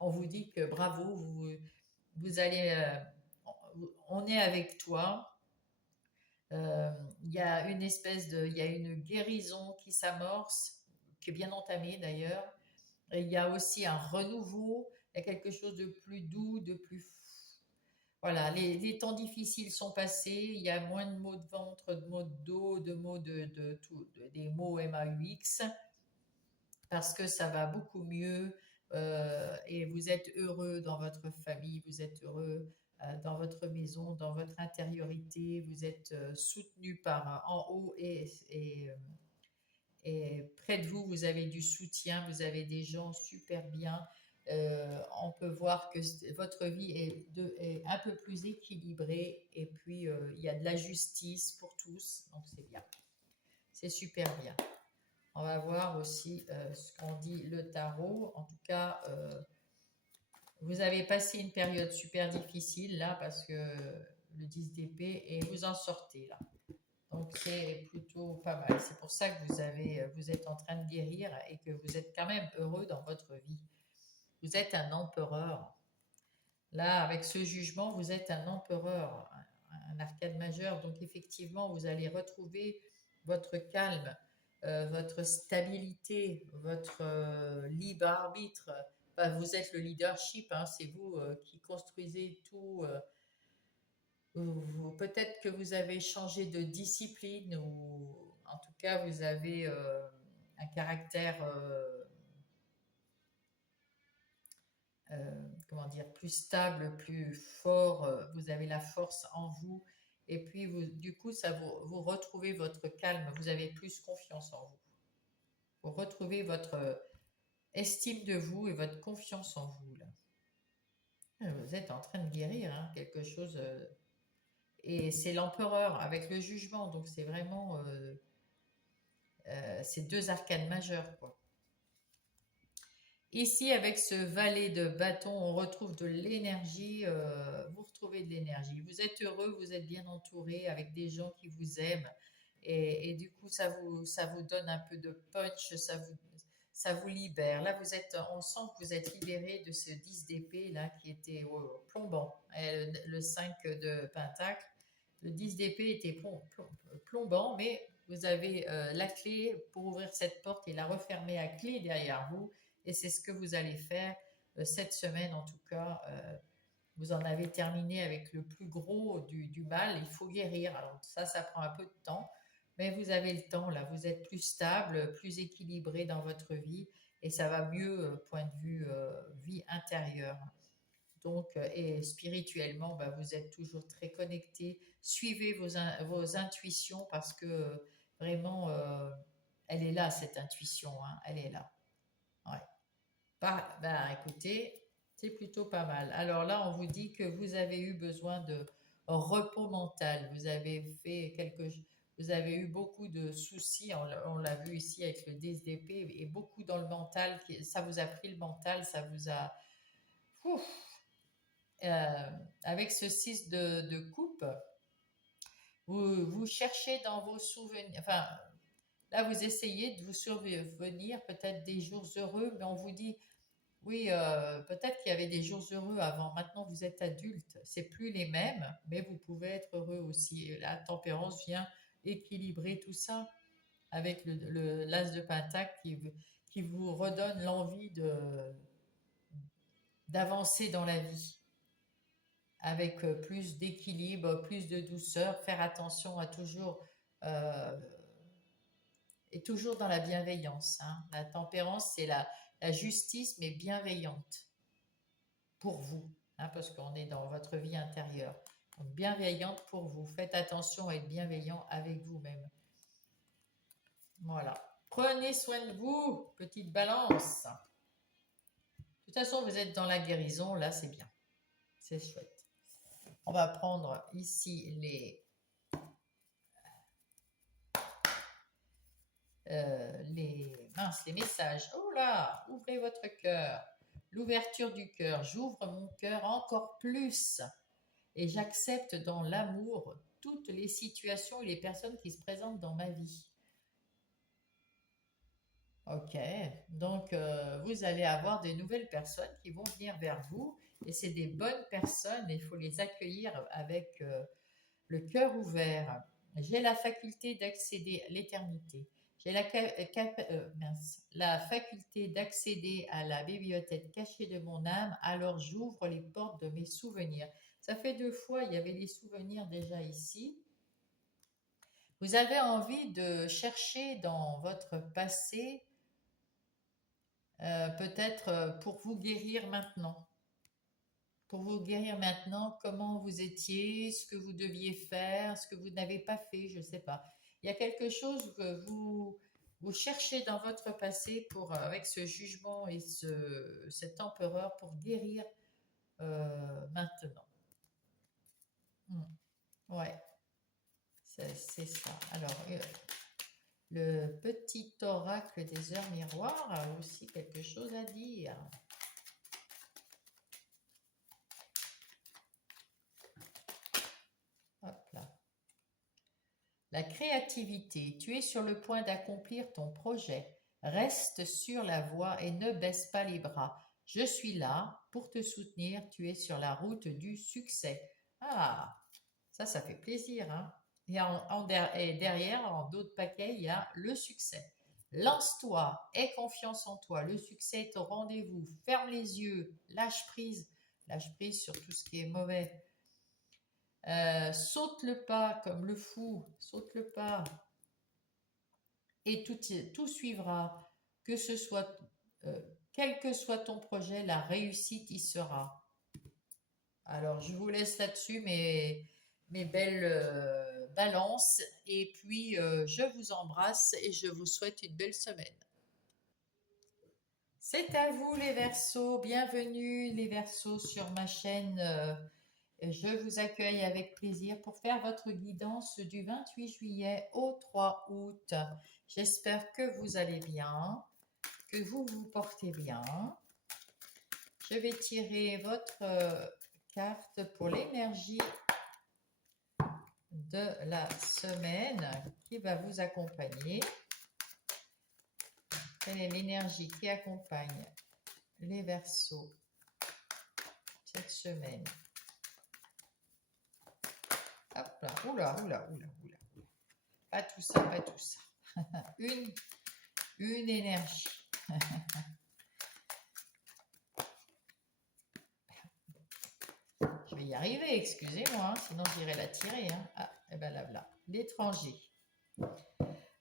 On vous dit que bravo, vous allez, on est avec toi. Euh, il y a une il y a une guérison qui s'amorce, qui est bien entamée d'ailleurs. Et il y a aussi un renouveau, il y a quelque chose de plus doux, de plus... Voilà, les temps difficiles sont passés, il y a moins de maux de ventre, de maux de dos, de maux des maux MAUX, parce que ça va beaucoup mieux et vous êtes heureux dans votre famille, vous êtes heureux dans votre maison, dans votre intériorité, vous êtes soutenu par en haut et près de vous, vous avez du soutien, vous avez des gens super bien. On peut voir que votre vie est un peu plus équilibrée et puis il y a de la justice pour tous, donc c'est bien, c'est super bien. On va voir aussi ce qu'on dit le tarot. En tout cas, vous avez passé une période super difficile là parce que le 10 d'épée et vous en sortez là. Donc c'est plutôt pas mal. C'est pour ça que vous êtes en train de guérir et que vous êtes quand même heureux dans votre vie. Vous êtes un empereur. Là, avec ce jugement, vous êtes un empereur, un arcade majeur. Donc effectivement, vous allez retrouver votre calme, votre stabilité, votre libre arbitre. Enfin, vous êtes le leadership, hein, c'est vous qui construisez tout. Peut-être que vous avez changé de discipline ou en tout cas vous avez un caractère comment dire, plus stable, plus fort, vous avez la force en vous et puis du coup vous retrouvez votre calme, vous avez plus confiance en vous. Vous retrouvez votre estime de vous et votre confiance en vous là. Vous êtes en train de guérir hein, quelque chose et c'est l'empereur avec le jugement, donc c'est vraiment ces deux arcanes majeures quoi. Ici, avec ce valet de bâton, on retrouve de l'énergie. Vous retrouvez de l'énergie. Vous êtes heureux, vous êtes bien entouré avec des gens qui vous aiment. Et du coup, ça vous donne un peu de punch, ça vous libère. Là, on sent que vous êtes libéré de ce 10 d'épée là qui était plombant. Le 5 de pentacle. Le 10 d'épée était plombant, mais vous avez la clé pour ouvrir cette porte et la refermer à clé derrière vous. Et c'est ce que vous allez faire cette semaine en tout cas. Vous en avez terminé avec le plus gros du mal. Il faut guérir. Alors ça prend un peu de temps, mais vous avez le temps là. Vous êtes plus stable, plus équilibré dans votre vie et ça va mieux point de vue vie intérieure. Donc, et spirituellement, bah, vous êtes toujours très connecté. Suivez vos intuitions parce que vraiment, elle est là, cette intuition. Hein, elle est là. Ouais. Bah, écoutez, c'est plutôt pas mal. Alors là, on vous dit que vous avez eu besoin de repos mental. Vous avez eu beaucoup de soucis. On l'a vu ici avec le DSDP et beaucoup dans le mental. Ça vous a pris le mental, ça vous a. Ouf, euh, avec ce 6 de coupe, vous cherchez dans vos souvenirs. Enfin, là, vous essayez de vous souvenir peut-être des jours heureux, mais on vous dit oui, peut-être qu'il y avait des jours heureux avant. Maintenant, vous êtes adulte, c'est plus les mêmes, mais vous pouvez être heureux aussi. Et la tempérance vient équilibrer tout ça avec l'as de pentacle qui vous redonne l'envie d'avancer dans la vie avec plus d'équilibre, plus de douceur, faire attention à toujours et toujours dans la bienveillance. Hein. La tempérance, c'est la justice, mais bienveillante pour vous, hein, parce qu'on est dans votre vie intérieure. Donc, bienveillante pour vous. Faites attention à être bienveillant avec vous-même. Voilà. Prenez soin de vous, petite balance. toute façon, vous êtes dans la guérison, là, c'est bien. C'est chouette. On va prendre ici les messages. Oh là, ouvrez votre cœur. L'ouverture du cœur. J'ouvre mon cœur encore plus et j'accepte dans l'amour toutes les situations et les personnes qui se présentent dans ma vie. Ok, donc vous allez avoir des nouvelles personnes qui vont venir vers vous et c'est des bonnes personnes et il faut les accueillir avec le cœur ouvert. J'ai la faculté d'accéder à l'éternité. J'ai la faculté d'accéder à la bibliothèque cachée de mon âme, alors j'ouvre les portes de mes souvenirs. Ça fait 2 fois, il y avait les souvenirs déjà ici. Vous avez envie de chercher dans votre passé, peut-être pour vous guérir maintenant. Pour vous guérir maintenant, comment vous étiez, ce que vous deviez faire, ce que vous n'avez pas fait, je ne sais pas. Il y a quelque chose que vous cherchez dans votre passé pour, avec ce jugement et cet empereur pour guérir maintenant. Hmm. Ouais, c'est ça. Alors, le petit oracle des heures miroirs a aussi quelque chose à dire. Hop là. La créativité, tu es sur le point d'accomplir ton projet. Reste sur la voie et ne baisse pas les bras. Je suis là pour te soutenir, tu es sur la route du succès. Ah, ça fait plaisir, hein? Et derrière, en d'autres paquets, il y a le succès. Lance-toi, aie confiance en toi, le succès est au rendez-vous. Ferme les yeux, lâche prise sur tout ce qui est mauvais. Saute le pas comme le fou, saute le pas et tout suivra. Que ce soit, euh, quel que soit ton projet, la réussite y sera. Alors, je vous laisse là-dessus mes belles balances et puis je vous embrasse et je vous souhaite une belle semaine. C'est à vous les Verseaux, bienvenue les Verseaux sur ma chaîne. Je vous accueille avec plaisir pour faire votre guidance du 28 juillet au 3 août. J'espère que vous allez bien, que vous vous portez bien. Je vais tirer votre carte pour l'énergie de la semaine qui va vous accompagner. Quelle est l'énergie qui accompagne les Verseaux cette semaine? Hop là, oula. Pas tout ça. Une énergie. Je vais y arriver, excusez-moi, sinon j'irai la tirer. Hein. Ah, et ben là. L'étranger.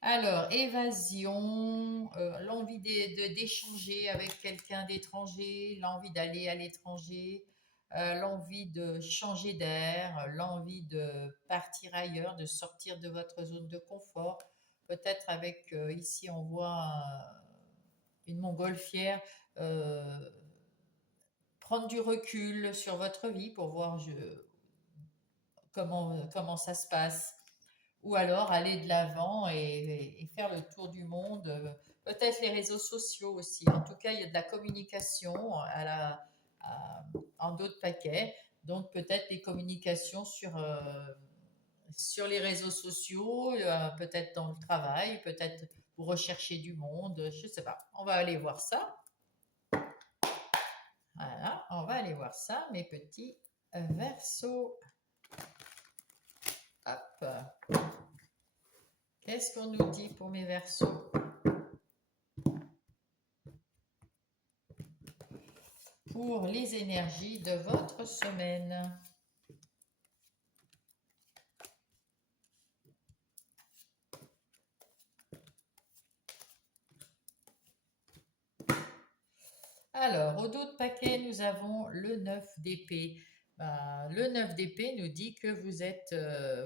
Alors, évasion, l'envie d'échanger avec quelqu'un d'étranger, l'envie d'aller à l'étranger, l'envie de changer d'air, l'envie de partir ailleurs, de sortir de votre zone de confort. Peut-être avec, ici on voit une montgolfière, prendre du recul sur votre vie pour voir comment ça se passe. Ou alors aller de l'avant et faire le tour du monde. Peut-être les réseaux sociaux aussi. En tout cas, il y a de la communication en d'autres paquets. Donc peut-être des communications sur les réseaux sociaux, peut-être dans le travail, peut-être pour rechercher du monde, je ne sais pas. On va aller voir ça. Voilà, on va aller voir ça, mes petits Verseaux. Hop. Qu'est-ce qu'on nous dit pour mes Verseaux? Pour les énergies de votre semaine. Alors, au dos de paquet, nous avons le 9 d'épée. Le 9 d'épée nous dit que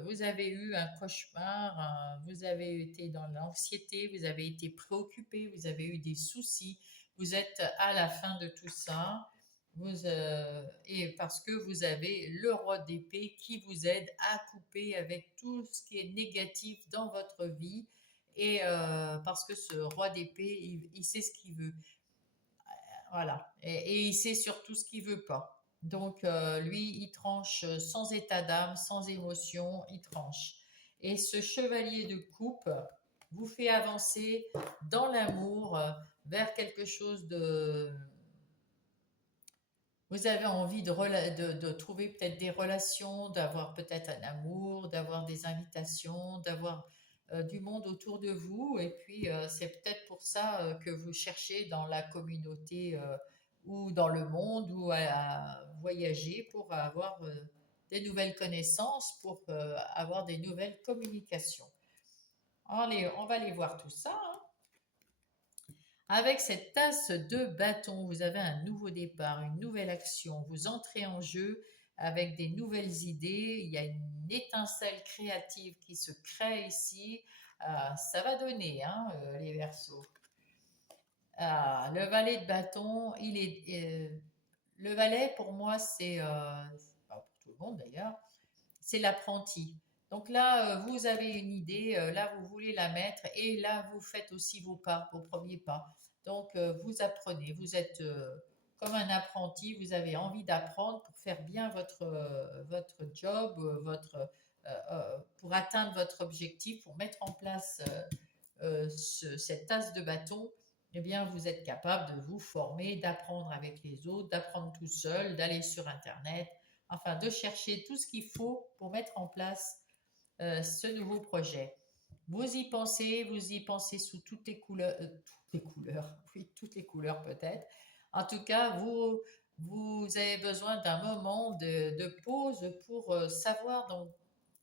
vous avez eu un cauchemar, vous avez été dans l'anxiété, vous avez été préoccupé, vous avez eu des soucis, vous êtes à la fin de tout ça. Et parce que vous avez le roi d'épée qui vous aide à couper avec tout ce qui est négatif dans votre vie. Et parce que ce roi d'épée, il sait ce qu'il veut. Voilà. Et il sait surtout ce qu'il veut pas. Donc, lui, il tranche sans état d'âme, sans émotion, il tranche. Et ce chevalier de coupe vous fait avancer dans l'amour vers quelque chose de... Vous avez envie de trouver peut-être des relations, d'avoir peut-être un amour, d'avoir des invitations, d'avoir du monde autour de vous. Et puis, c'est peut-être pour ça que vous cherchez dans la communauté ou dans le monde ou à voyager pour avoir des nouvelles connaissances, pour avoir des nouvelles communications. Allez, on va aller voir tout ça, hein. Avec cette tasse de bâton, vous avez un nouveau départ, une nouvelle action. Vous entrez en jeu avec des nouvelles idées. Il y a une étincelle créative qui se crée ici. Ça va donner, hein, les Verseaux. Le valet de bâton, le valet pour moi, pas pour tout le monde d'ailleurs, c'est l'apprenti. Donc là, vous avez une idée, là, vous voulez la mettre et là, vous faites aussi vos pas, vos premiers pas. Donc, vous apprenez, vous êtes comme un apprenti, vous avez envie d'apprendre pour faire bien votre job, pour atteindre votre objectif, pour mettre en place cette tasse de bâton. Eh bien, vous êtes capable de vous former, d'apprendre avec les autres, d'apprendre tout seul, d'aller sur Internet, enfin, de chercher tout ce qu'il faut pour mettre en place ce nouveau projet. Vous y pensez sous toutes les couleurs, oui, toutes les couleurs peut-être. En tout cas, vous avez besoin d'un moment de pause pour savoir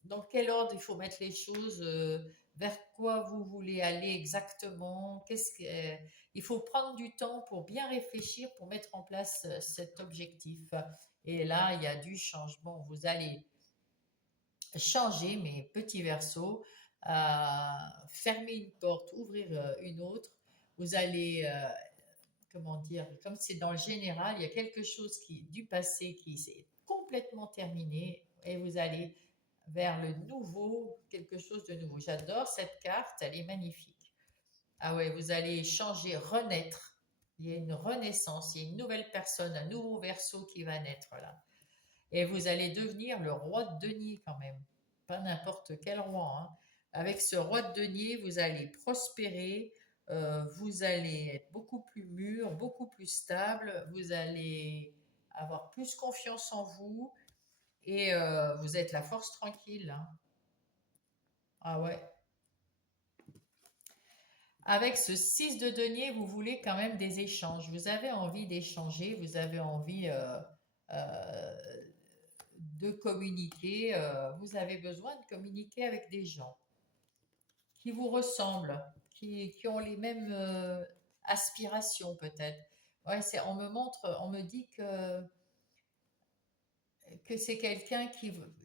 dans quel ordre il faut mettre les choses, vers quoi vous voulez aller exactement. Il faut prendre du temps pour bien réfléchir, pour mettre en place cet objectif. Et là, il y a du changement. Vous allez changer, mes petits versos, fermer une porte, ouvrir une autre. Vous allez, comment dire, comme c'est dans le général, il y a quelque chose du passé qui s'est complètement terminé et vous allez vers le nouveau, quelque chose de nouveau. J'adore cette carte, elle est magnifique. Ah ouais, vous allez changer, renaître. Il y a une renaissance, il y a une nouvelle personne, un nouveau verso qui va naître là. Et vous allez devenir le roi de denier quand même. Pas n'importe quel roi, hein. Avec ce roi de denier, vous allez prospérer, vous allez être beaucoup plus mûr, beaucoup plus stable, vous allez avoir plus confiance en vous et vous êtes la force tranquille, hein. Ah ouais. Avec ce 6 de denier, vous voulez quand même des échanges. Vous avez envie d'échanger, vous avez envie euh, de communiquer, vous avez besoin de communiquer avec des gens qui vous ressemblent, qui ont les mêmes aspirations peut-être. Ouais, on me dit que c'est quelqu'un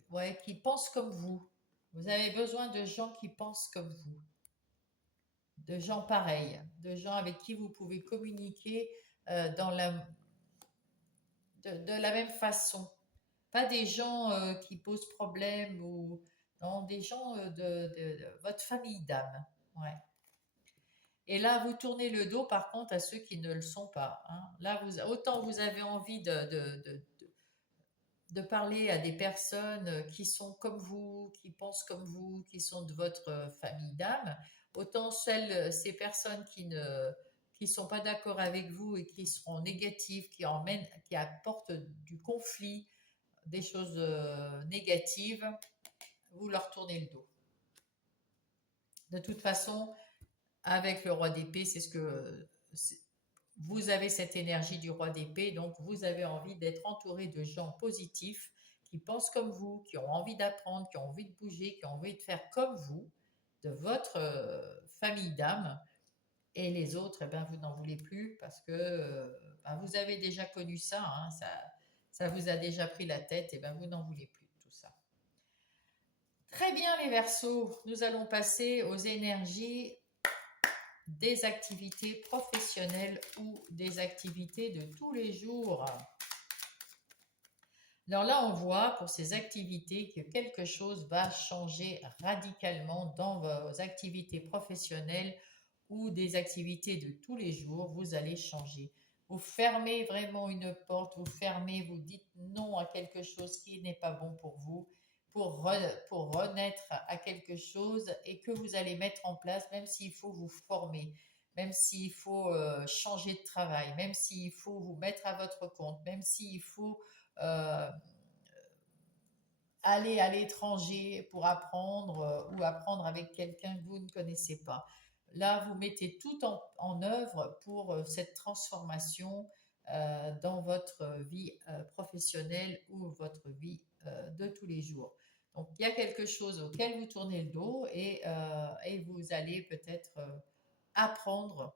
ouais, qui pense comme vous. Vous avez besoin de gens qui pensent comme vous, de gens pareils, de gens avec qui vous pouvez communiquer dans de la même façon. Pas des gens qui posent problème ou non, des gens de votre famille d'âme. Ouais. Et là, vous tournez le dos par contre à ceux qui ne le sont pas, hein. Là, autant vous avez envie de parler à des personnes qui sont comme vous, qui pensent comme vous, qui sont de votre famille d'âme, autant ces personnes qui sont pas d'accord avec vous et qui seront négatives, qui apportent du conflit, des choses négatives, vous leur tournez le dos. De toute façon, avec le roi d'épée, vous avez cette énergie du roi d'épée, donc vous avez envie d'être entouré de gens positifs qui pensent comme vous, qui ont envie d'apprendre, qui ont envie de bouger, qui ont envie de faire comme vous, de votre famille d'âme. Et les autres, eh ben, vous n'en voulez plus parce que ben, vous avez déjà connu ça, hein, ça vous a déjà pris la tête, et ben, vous n'en voulez plus de tout ça. Très bien les Verseaux, nous allons passer aux énergies des activités professionnelles ou des activités de tous les jours. Alors là, on voit pour ces activités que quelque chose va changer radicalement dans vos activités professionnelles ou des activités de tous les jours. Vous allez changer. Vous fermez vraiment une porte, vous fermez, vous dites non à quelque chose qui n'est pas bon pour vous, pour renaître à quelque chose et que vous allez mettre en place, même s'il faut vous former, même s'il faut changer de travail, même s'il faut vous mettre à votre compte, même s'il faut euh, aller à l'étranger pour apprendre ou apprendre avec quelqu'un que vous ne connaissez pas. Là, vous mettez tout en œuvre pour cette transformation dans votre vie professionnelle ou votre vie de tous les jours. Donc, il y a quelque chose auquel vous tournez le dos et vous allez peut-être apprendre,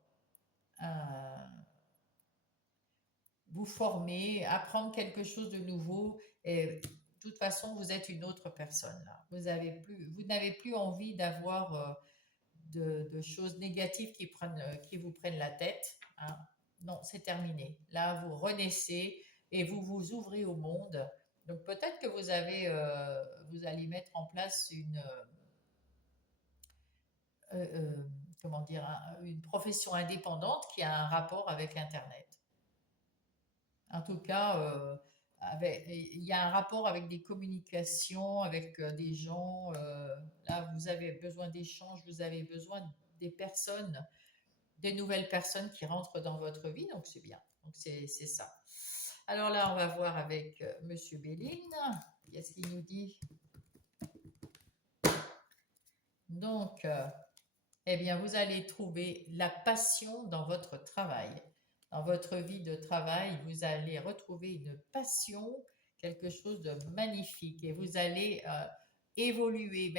vous former, apprendre quelque chose de nouveau. Et de toute façon, vous êtes une autre personne là. Vous n'avez plus envie d'avoir de choses négatives qui vous prennent la tête, hein. Non, c'est terminé. Là, vous renaissez et vous vous ouvrez au monde. Donc peut-être que vous allez mettre en place euh, euh, comment dire, une profession indépendante qui a un rapport avec Internet. En tout cas, il y a un rapport avec des communications, avec des gens. Là, vous avez besoin d'échanges, vous avez besoin des personnes, des nouvelles personnes qui rentrent dans votre vie, donc c'est bien. Donc c'est ça. Alors là, on va voir avec Monsieur Béline. Qu'est-ce qu'il nous dit? Donc, eh bien, vous allez trouver la passion dans votre travail. Dans votre vie de travail, vous allez retrouver une passion, quelque chose de magnifique. Et vous allez évoluer,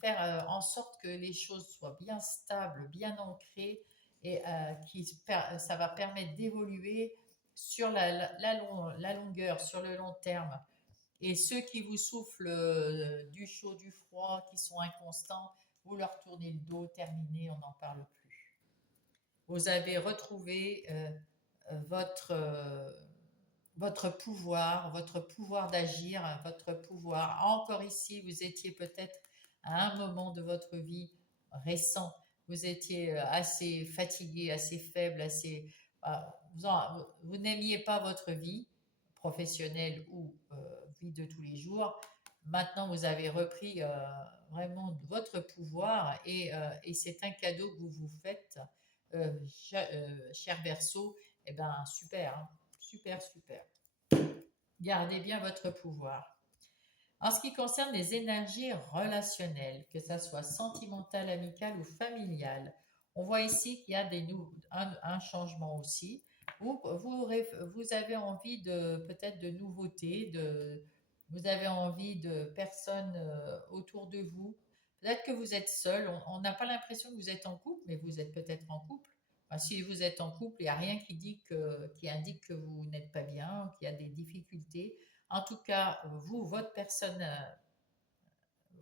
faire en sorte que les choses soient bien stables, bien ancrées, et ça va permettre d'évoluer sur la longueur, sur le long terme. Et ceux qui vous soufflent du chaud, du froid, qui sont inconstants, vous leur tournez le dos, terminé, on n'en parle plus. Vous avez retrouvé votre, votre pouvoir d'agir, votre pouvoir. Encore ici, vous étiez peut-être à un moment de votre vie récent, vous étiez assez fatigué, assez faible, vous n'aimiez pas votre vie professionnelle ou vie de tous les jours. Maintenant, vous avez repris vraiment votre pouvoir et c'est un cadeau que vous vous faites, cher Verseau. Eh ben super, hein. Super, super. Gardez bien votre pouvoir. En ce qui concerne les énergies relationnelles, que ça soit sentimentale, amicale ou familiale, on voit ici qu'il y a un changement aussi. Vous avez envie de peut-être de nouveautés, vous avez envie de personnes autour de vous. Peut-être que vous êtes seul. On n'a pas l'impression que vous êtes en couple, mais vous êtes peut-être en couple. Enfin, si vous êtes en couple, il n'y a rien qui indique que vous n'êtes pas bien, qu'il y a des difficultés. En tout cas, vous, votre personne,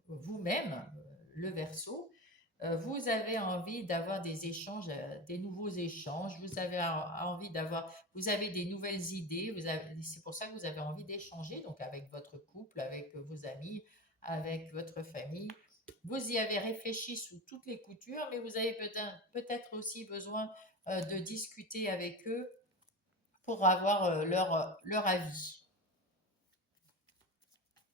vous-même, le Verseau, vous avez envie d'avoir des échanges, des nouveaux échanges. Vous avez envie vous avez des nouvelles idées. C'est pour ça que vous avez envie d'échanger, donc avec votre couple, avec vos amis, avec votre famille. Vous y avez réfléchi sous toutes les coutures, mais vous avez peut-être aussi besoin de discuter avec eux pour avoir leur avis.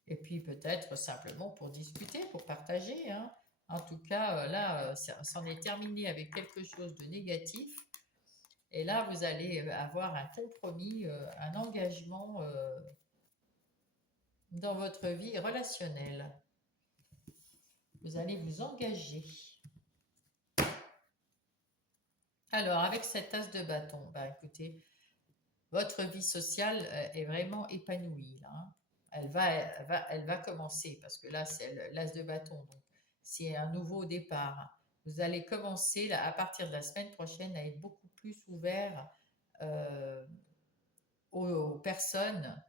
Et puis peut-être simplement pour discuter, pour partager, hein. En tout cas, là, c'en est terminé avec quelque chose de négatif. Et là, vous allez avoir un compromis, un engagement dans votre vie relationnelle. Vous allez vous engager. Alors, avec cet as de bâton, bah écoutez, votre vie sociale est vraiment épanouie là, hein. Elle va commencer parce que là, c'est l'as de bâton. Donc, c'est un nouveau départ. Vous allez commencer là, à partir de la semaine prochaine à être beaucoup plus ouvert euh, aux personnes,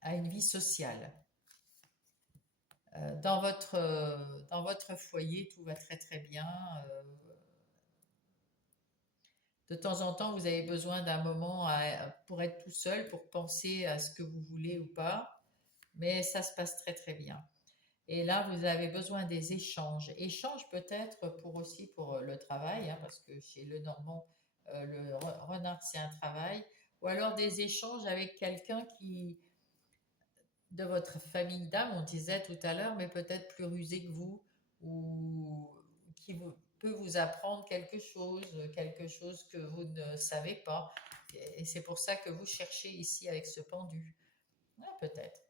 à une vie sociale. Dans votre foyer, tout va très très bien. De temps en temps, vous avez besoin d'un moment pour être tout seul, pour penser à ce que vous voulez ou pas, mais ça se passe très très bien. Et là, vous avez besoin des échanges. Échanges peut-être pour aussi pour le travail, hein, parce que chez le Normand, le renard, c'est un travail. Ou alors des échanges avec quelqu'un qui, de votre famille d'âme, on disait tout à l'heure, mais peut-être plus rusé que vous, ou qui peut vous apprendre quelque chose que vous ne savez pas. Et c'est pour ça que vous cherchez ici avec ce pendu. Ah, peut-être.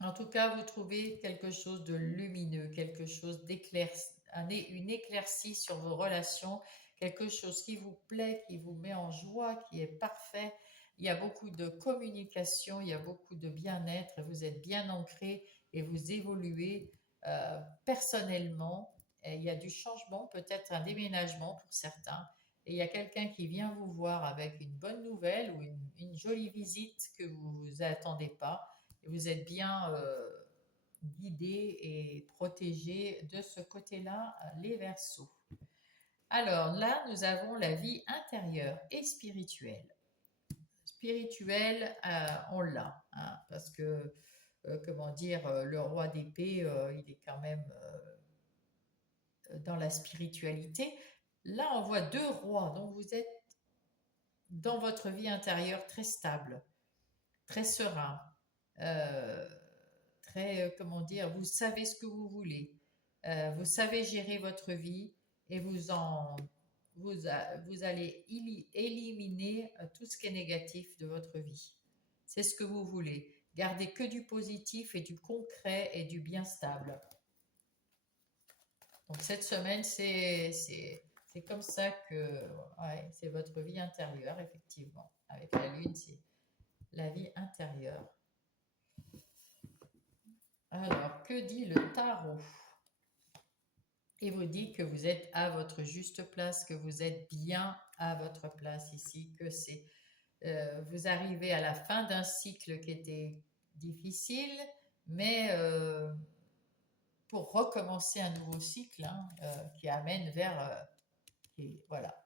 En tout cas, vous trouvez quelque chose de lumineux, quelque chose d'éclairci, une éclaircie sur vos relations, quelque chose qui vous plaît, qui vous met en joie, qui est parfait. Il y a beaucoup de communication, il y a beaucoup de bien-être, vous êtes bien ancré et vous évoluez personnellement. Et il y a du changement, peut-être un déménagement pour certains. Et il y a quelqu'un qui vient vous voir avec une bonne nouvelle ou une jolie visite que vous ne attendez pas et vous êtes bien guidé et protégé de ce côté-là, les Verseaux. Alors là, nous avons la vie intérieure et spirituelle. Spirituelle, on l'a, hein, parce que, comment dire, le roi d'épée, il est quand même dans la spiritualité. Là, on voit deux rois, donc vous êtes dans votre vie intérieure très stable, très serein, euh, très, comment dire, vous savez ce que vous voulez, vous savez gérer votre vie et vous allez éliminer tout ce qui est négatif de votre vie. C'est ce que vous voulez. Gardez que du positif et du concret et du bien stable. Donc cette semaine, c'est comme ça que ouais, c'est votre vie intérieure, effectivement. Avec la lune, c'est la vie intérieure. Alors, que dit le tarot? Il vous dit que vous êtes à votre juste place, que vous êtes bien à votre place ici, que vous arrivez à la fin d'un cycle qui était difficile, mais pour recommencer un nouveau cycle, hein, qui amène vers voilà,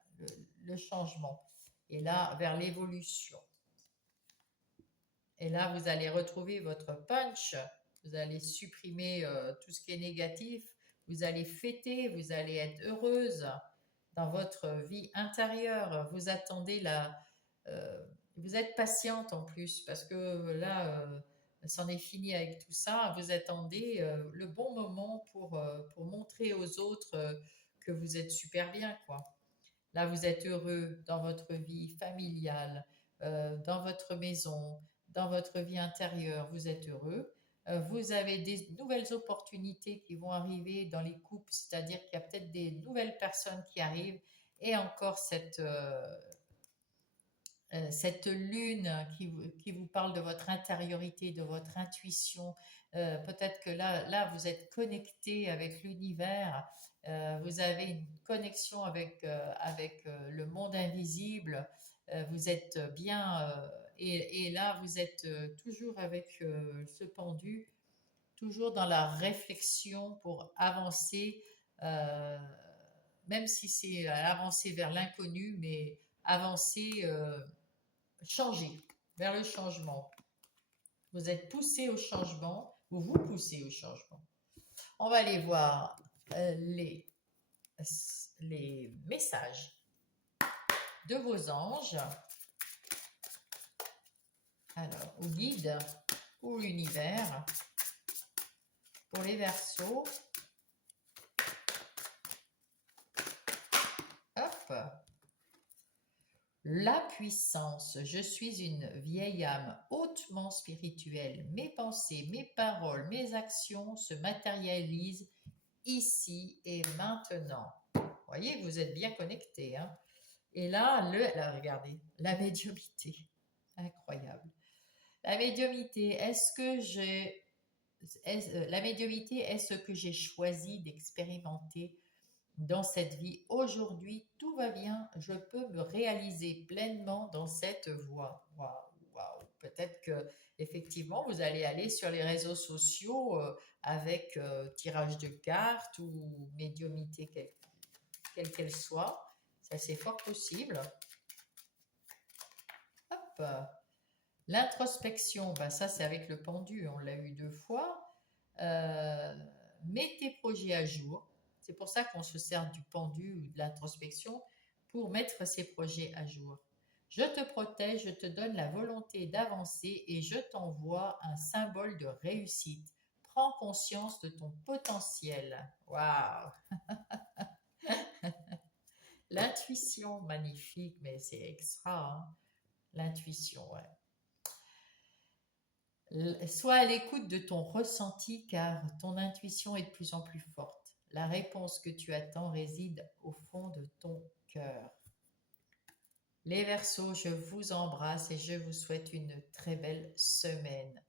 le changement. Et là, vers l'évolution. Et là, vous allez retrouver votre punch, vous allez supprimer tout ce qui est négatif, vous allez fêter, vous allez être heureuse dans votre vie intérieure. Vous attendez vous êtes patiente en plus, parce que là, c'en est fini avec tout ça. Vous attendez le bon moment pour montrer aux autres que vous êtes super bien, quoi. Là, vous êtes heureux dans votre vie familiale, dans votre maison, dans votre vie intérieure, vous êtes heureux. Vous avez des nouvelles opportunités qui vont arriver dans les couples, c'est-à-dire qu'il y a peut-être des nouvelles personnes qui arrivent et encore cette lune qui vous parle de votre intériorité, de votre intuition. Peut-être que là, vous êtes connecté avec l'univers, vous avez une connexion avec le monde invisible, vous êtes bien, et là, vous êtes toujours avec ce pendu, toujours dans la réflexion pour avancer, euh, même si c'est avancer vers l'inconnu, mais avancer, changer, vers le changement. Vous êtes poussé au changement, ou vous poussez au changement. On va aller voir les messages de vos anges. Alors, ou guide, ou l'univers, pour les Verseaux. Hop. La puissance. Je suis une vieille âme hautement spirituelle. Mes pensées, mes paroles, mes actions se matérialisent ici et maintenant. Vous voyez, vous êtes bien connecté, hein? Et là, regardez, la médiumnité. Incroyable. La médiumnité, la médiumnité est ce que j'ai choisi d'expérimenter dans cette vie. Aujourd'hui, tout va bien, je peux me réaliser pleinement dans cette voie. Waouh, waouh. Peut-être que effectivement, vous allez aller sur les réseaux sociaux avec tirage de cartes ou médiumnité quelle qu'elle soit. Ça, c'est fort possible. Hop. L'introspection, ben ça, c'est avec le pendu. On l'a eu 2 fois. Mets tes projets à jour. C'est pour ça qu'on se sert du pendu ou de l'introspection pour mettre ses projets à jour. Je te protège, je te donne la volonté d'avancer et je t'envoie un symbole de réussite. Prends conscience de ton potentiel. Waouh! L'intuition, magnifique, mais c'est extra, hein. L'intuition, ouais. Sois à l'écoute de ton ressenti car ton intuition est de plus en plus forte. La réponse que tu attends réside au fond de ton cœur. Les Verseaux, je vous embrasse et je vous souhaite une très belle semaine.